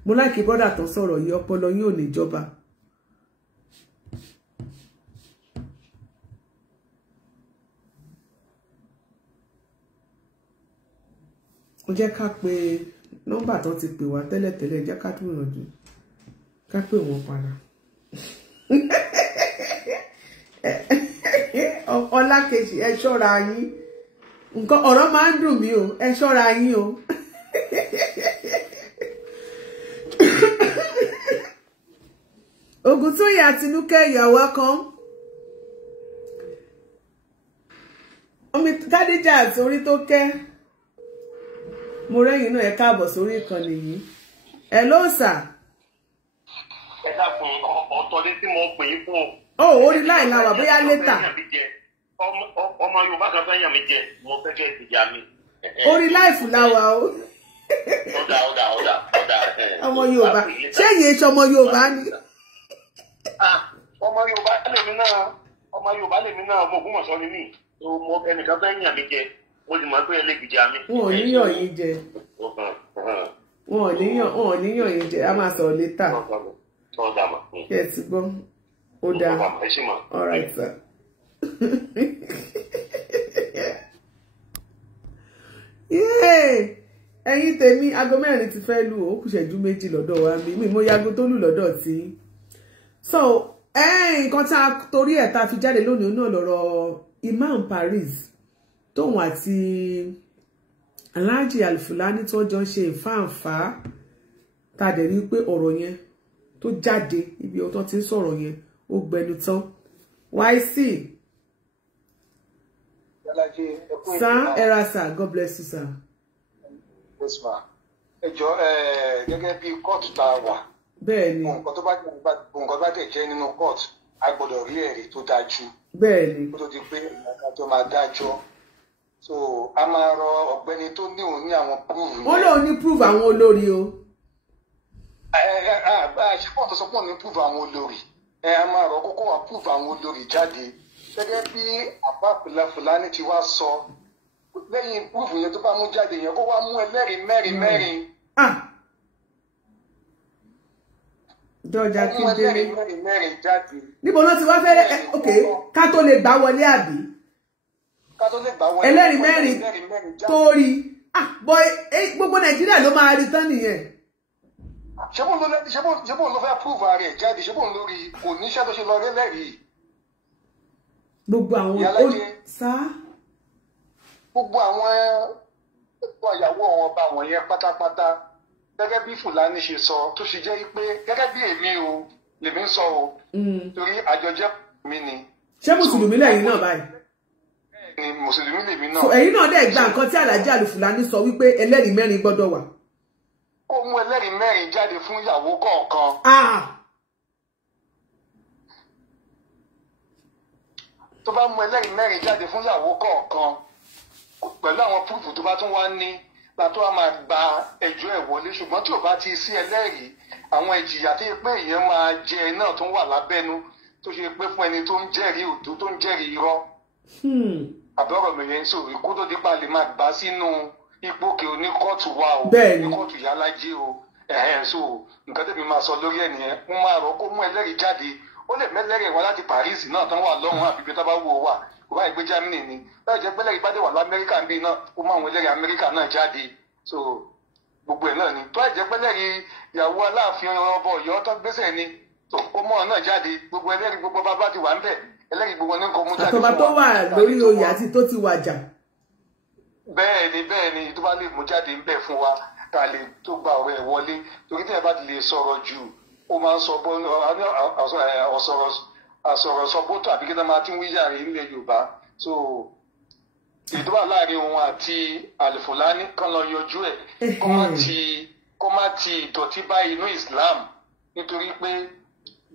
mo láìkí brọ́dà tó sọ̀rọ̀ yìí ọpọlọ yín ò ní jọba. ó jẹ́ ká pe nọ́mbà tó ti pè wá tẹ́lẹ̀tẹ́lẹ̀ jẹ́ ká tún ìrànjú ká pè wọ́n padà. Ọlákẹ́ṣì ẹ ṣọ́ra yín nǹkan ọ̀rọ̀ máa ń dùn mí o ẹ ṣọ́ra yín o. Ògúntóyè Àtinúkẹ́, you are welcome. Omi Kádíjà sórí tó kẹ́ mo rẹ́yìn náà ẹ káàbọ̀ sórí ìkànnì yìí. Hello sir. ẹ dákun ọ̀tọ̀ ní tí mo pè é fún o. Orí láì la wà bóyá létà. ọmọ Yorùbá kan fẹ́ yàn mí jẹ mo fẹ́ kẹ́ ẹ ti jà mí. Orí láìfù la wà o. ọ̀dà. Ọmọ Yorùbá ṣé èyí ṣe ọmọ Yorùbá ni. ọmọ Yorùbá lèmi náà ọmọ Ògbómọ̀ṣọ́ ni mí mo ẹnìkan fẹ́ yàn mí jẹ mo sì mọ̀ pé ẹ lè gbìjà mi. Wọn ò níyàn yín jẹ. Wọn ò níyàn yín jẹ a máa sọ̀rọ̀ létà. Kẹ́ ẹ ti gbọ́. Ó dáa. All right, sir. Ẹ̀yin tèmi aago mẹ́rin ti fẹ́ lù ó kù ṣẹ́jú méjì lọ́dọ̀ wa mi mo yago tó lù lọ́dọ̀ tí. So nǹkan tá a torí ẹ̀ tá a fi jáde lónìí náà lọ́rọ̀ Imam Paris tóun àti Alhaji Alfulany tó jọ ń ṣe ìfáǹfà tá a dẹ̀ rí pé ọ̀rọ̀ yẹn tó jáde ibi ọ̀tọ̀ tí ń sọ̀rọ̀ yẹn ó gbẹnu tán. YC sir era sir God bless you sir. Yes ma. Ẹ jọ̀ọ́ gẹ́gẹ́ bí kóòtù tá a wà. Bẹ́ẹ̀ni. Nǹkan tó bá tẹ̀ jẹ́ nínú kóòtù a gbọ́dọ̀ rí ẹ̀rí tó dájú. Bẹ́ẹ̀ni. Kó tó di pé ìgbà tó máa dájọ́. So a máa rọ ọ̀gbẹ́ni tó ní òun ní àwọn proof. Wọ́n lóun ní proof àwọn olórí o. Ṣé pọ̀ tó sọ pé òun ní proof àwọn olórí? A máa rọ kókó wa proof àwọn olórí jáde gẹ́gẹ́ bí àbá Fúlàní ti wá sọ lẹ́yìn púùfù yẹn tó bá mú jáde yẹn kó wá mú ẹlẹ́rìí mẹ́rin. George Akindele mẹ́rin jáde. níbo ló ti wá fẹ́ ok ká tó lè gbà wọlé àbí ẹlẹ́rìí mẹ́rin tó rí boy gbogbo Nàìjíríà ló máa rí tán nìyẹn. ṣé bóun ló fẹ́ púùfù ààrẹ jáde ṣé bóun lórí kò níṣẹ́ tó ṣe lọ rí lẹ́rìí. gbogbo àwọn gbogbo àwọn ìyàwó ọba wọ̀nyẹn pátápátá gẹ́gẹ́ bí Fúlàní ṣe sọ tó ṣe jẹ́ pé gẹ́gẹ́ bí èmi o lèmi ń sọ o torí àjọjẹ́ mi ni. ṣé mùsùlùmí lẹ́yìn náà báyìí. ni mùsùlùmí lèmi náà. ẹ̀yin náà dẹ̀ gba nǹkan tí Alhaji Alufulani sọ wípé ẹlẹ́rìí mẹ́rin gbọ́dọ̀ wà. ó mú ẹlẹ́rìí mẹ́rin jáde fún ìyàwó kọ̀ọ̀kan. tó bá mú ẹlẹ́rìí mẹ́rin jáde fún ìyàwó kọ̀ọ̀kan pẹ̀lú àwọn púrúfù tó bá tún wá ní látọ́ a máa gba ẹjọ́ ẹ̀ wọlé ṣùgbọ́n tí ò bá ti sí ẹlẹ́rìí àwọn ìjìyà tó yẹ pé èèyàn máa jẹ náà tó ń wà lábẹ́nu tó ṣe pé fún ẹni tó ń jẹ́rìí òdo tó ń jẹ́rìí irọ́. àbẹ̀rọ̀ mi yẹn sọ ikú tó dípa lè máa gbà sínú ipò kí oníkóòtù wa o oníkóòtù yálàjẹ́ o so nǹkan tẹ̀mí máa sọ lórí ẹ̀ nìyẹn mo máa rọ̀ kó mú ẹlẹ́rìí jáde ó lè mẹ́lẹ́rìí wá láti Paris náà tán wà lọ́hùn àbíbí tó bá wò ó wà kò bá ìgbé Germany ni láì jẹ́ pẹ́lẹ́rìí bá dé wà lamẹ́ríkà níbí náà ó mú àwọn ẹlẹ́rìí Amẹ́ríkà náà jáde so gbogbo ẹ̀ náà ni tó àìjẹ́ pẹ́lẹ́rìí ìyàwó Aláàfin ọba Ọ̀yọ́ tó gbéṣẹ́ ni tó ó mọ̀ náà jáde gbogbo ẹlẹ́rìí gbogbo bá ti wà ń bẹ̀ ẹlẹ́rìí gbogbo ní nǹkan mú jáde fún wa. àtọ̀bà tó wà lórí oyè àti tó ti wàjà. bẹ́ẹ̀ ni tó bá lè mú jáde ń bẹ̀ fún wa ká lè tó gba ọ̀rọ̀ ẹ̀ wọlé torí tí ẹ bá ti lè sọ̀rọ̀ jù ó máa ń sọ àsọ̀rọ̀ sọ bótó àbí kíkọ́ máa ti ń wíyà rí nílẹ̀ Yorùbá so ìdúrà láàrin òun àti Alufulani kan lọ yọjú ẹ̀ kó má ti ìdọ̀tí bá inú Islam nítorí pé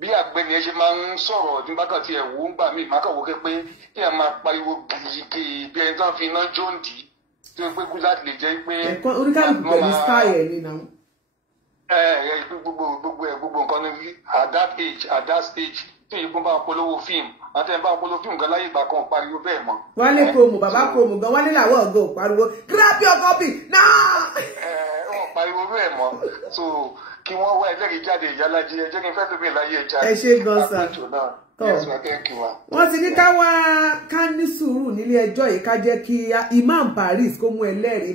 bí àgbẹ̀ni ẹ ṣe máa ń sọ̀rọ̀ nígbà kan tí ẹ̀ wò ń gbà mí ìmákàwó pé kí ẹ máa pariwo gìrìgì bí ẹni tó ń fi iná jóǹdì tó pé kú láti lè jẹ́ pé. oníkàlùkù pẹ̀lú style ẹ̀ nínú. gbogbo nǹkan ní at that stage tí ìgbọ́n bá ń polówó fíìmù àti ẹ̀ bá ń polówó fíìmù gan láyé ìgbà kan pariwo bẹ́ẹ̀ mọ́. wálé promo bàbá promo gan wálé làwọn ọgọ pariwo grab your copy now. wọn pariwo bẹ́ẹ̀ mọ́ so kí wọ́n wá ẹlẹ́rìí jáde ìyálàjẹ ẹ jẹ́ kí n fẹ́ lómi ìláyé ẹja. ẹ ṣe gan sa wọ́n ti ní ká ní sùúrù nílé ẹjọ́ yìí ká jẹ́ kí Imam Paris kó mú ẹlẹ́rìí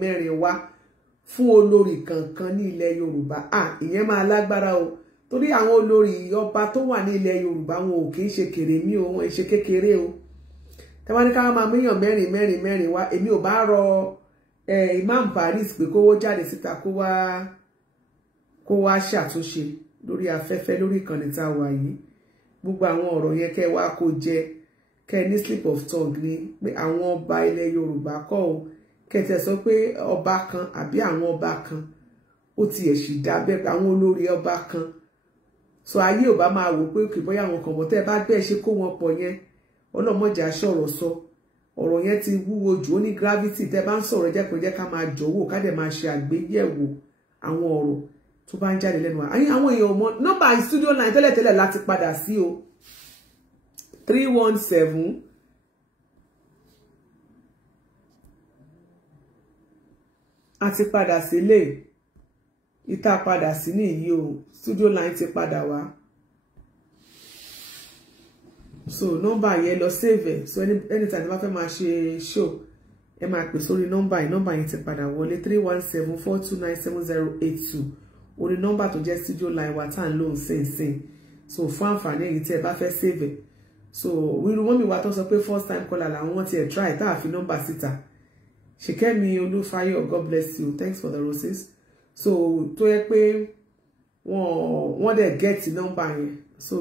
mẹ́rin wá fún olórí kankan ní ilẹ̀ Yorùbá ìyẹn máa lágbára o torí àwọn olórí ọba tó wà ní ilẹ̀ Yorùbá wọn ò kì í ṣe kèrèmí o wọn ò ṣe kékeré o tẹ́wọ́n ní ká máa míyàn mẹ́rin wá èmi ò bá rọ Imam Paris pé kówó jáde síta kó wá ṣàtúnṣe lórí afẹ́fẹ́ lórí ìkànnì tá a wà yìí gbogbo àwọn ọ̀rọ̀ yẹn kẹ́ wá kó jẹ kẹ́ ní slip of tongue ni pé àwọn ọba ilẹ̀ Yorùbá kọ́ o kẹ́tẹ̀ sọ pé ọba kan àbí àwọn ọba kan ó tiẹ̀ sì dá bẹ́ẹ̀ àwọn olórí ọba kan so ayé ò bá máa wò pé kì bóyá àwọn kan bọ̀ tẹ́ bá bẹ́ẹ̀ ṣe kó wọn pọ̀ yẹn ọlọ́mọdé aṣọ̀rọ̀ sọ ọ̀rọ̀ yẹn ti wúwo jù ó ní gravity tẹ́ bá ń sọ̀rọ̀ jẹ́ pé jẹ́ ká máa jọ̀wọ́ ká dẹ̀ máa ṣe àgbéyẹ̀wò àwọn ọ̀rọ̀ tó bá ń jáde lẹ́nu wa àwọn èèyàn mọ̀ nọ́mbà studio line tẹ́lẹ̀tẹ́lẹ̀ láti padà sí o 317 àti padà sílé ìta padà sí nìyí o studio line ti padà wá so nọ́mbà yẹn lọ save so anytime bá fẹ́ máa ṣe show ẹ máa pè sórí nọ́mbà yẹn ti padà wọlé 317-429-7082 orí nọ́mbà tó jẹ́ studio line wa tá à ń lò ń sìn so fún àǹfààní èyí tí ẹ bá fẹ́ save so wíru mọ́mí wa tó sọ pé first time caller làwọn ti ẹ̀ try tá a fi nọ́mbà síta Ṣìkẹ́mi Olúfáyọ̀ God bless you thanks for the roses so tó yẹ pé wọ́n dẹ̀ get nọ́mbà yẹn so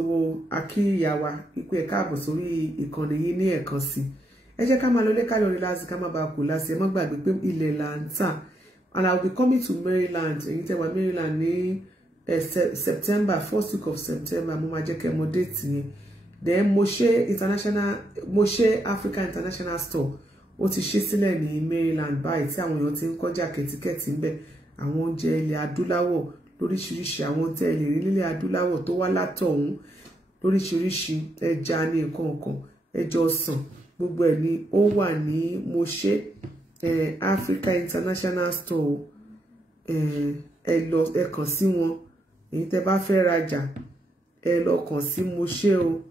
akíyàwá ipò ẹ̀ka àbọ̀ sórí ìkànnì yìí ní ẹ̀kan sí ẹ jẹ́ ká máa lọlé ká lórí láti ká má bàa kù láti ẹ má gbàgbé pé ilẹ̀ là ń tà and I will be coming to Maryland èyí tẹ́ wà Maryland ní September first week of September mo máa jẹ́ kẹ́ mọ̀ date yẹn then Moshe Africa International Store ó ti ṣí sílẹ̀ ní Maryland báyìí tí àwọn èèyàn ti ń kọjá kẹ̀tíkẹ̀tì ń bẹ̀ àwọn oúnjẹ ilẹ̀ adúláwọ̀ lóríṣiríṣi àwọn tẹ́ ilẹ̀ rí nílẹ̀ adúláwọ̀ tó wá látọ̀hún lóríṣiríṣi ẹja ní nǹkan ẹjọ́ sàn gbogbo ẹ̀ ni ó wà ní Moshe Africa International Store ẹ lọ ẹ kàn sí wọn èyí tẹ́ bá fẹ́ rajà ẹ lọ kàn sí Moshe o.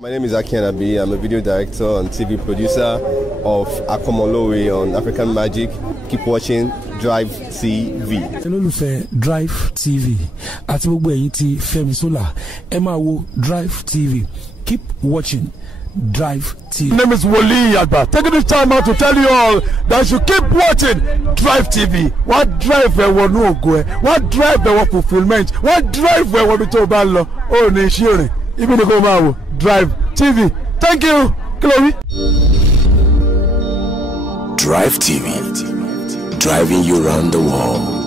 My name is Aki Anabi. I'm a video director and TV producer of Akomolowe on African Magic. Keep watching Drive TV. olólùfẹ́ Drive TV àti gbogbo ẹ̀yin tí Fẹ́mi Sola ẹ máa wo Drive TV. Keep watching Drive TV. My name is Wole Agba. Taking this time out to tell you all that you keep watching Drive TV. What drive ẹ̀wọ̀n ní ògo ẹ̀? What drive ẹ̀wọ̀n fulfilment? What drive ẹ̀wọ̀n bí tó bá lọ? Ó ní iṣẹ́ rẹ̀. Ibi ni kò máa wò Drive TV. Thank you, Chloe. Drive TV, driving you around the world.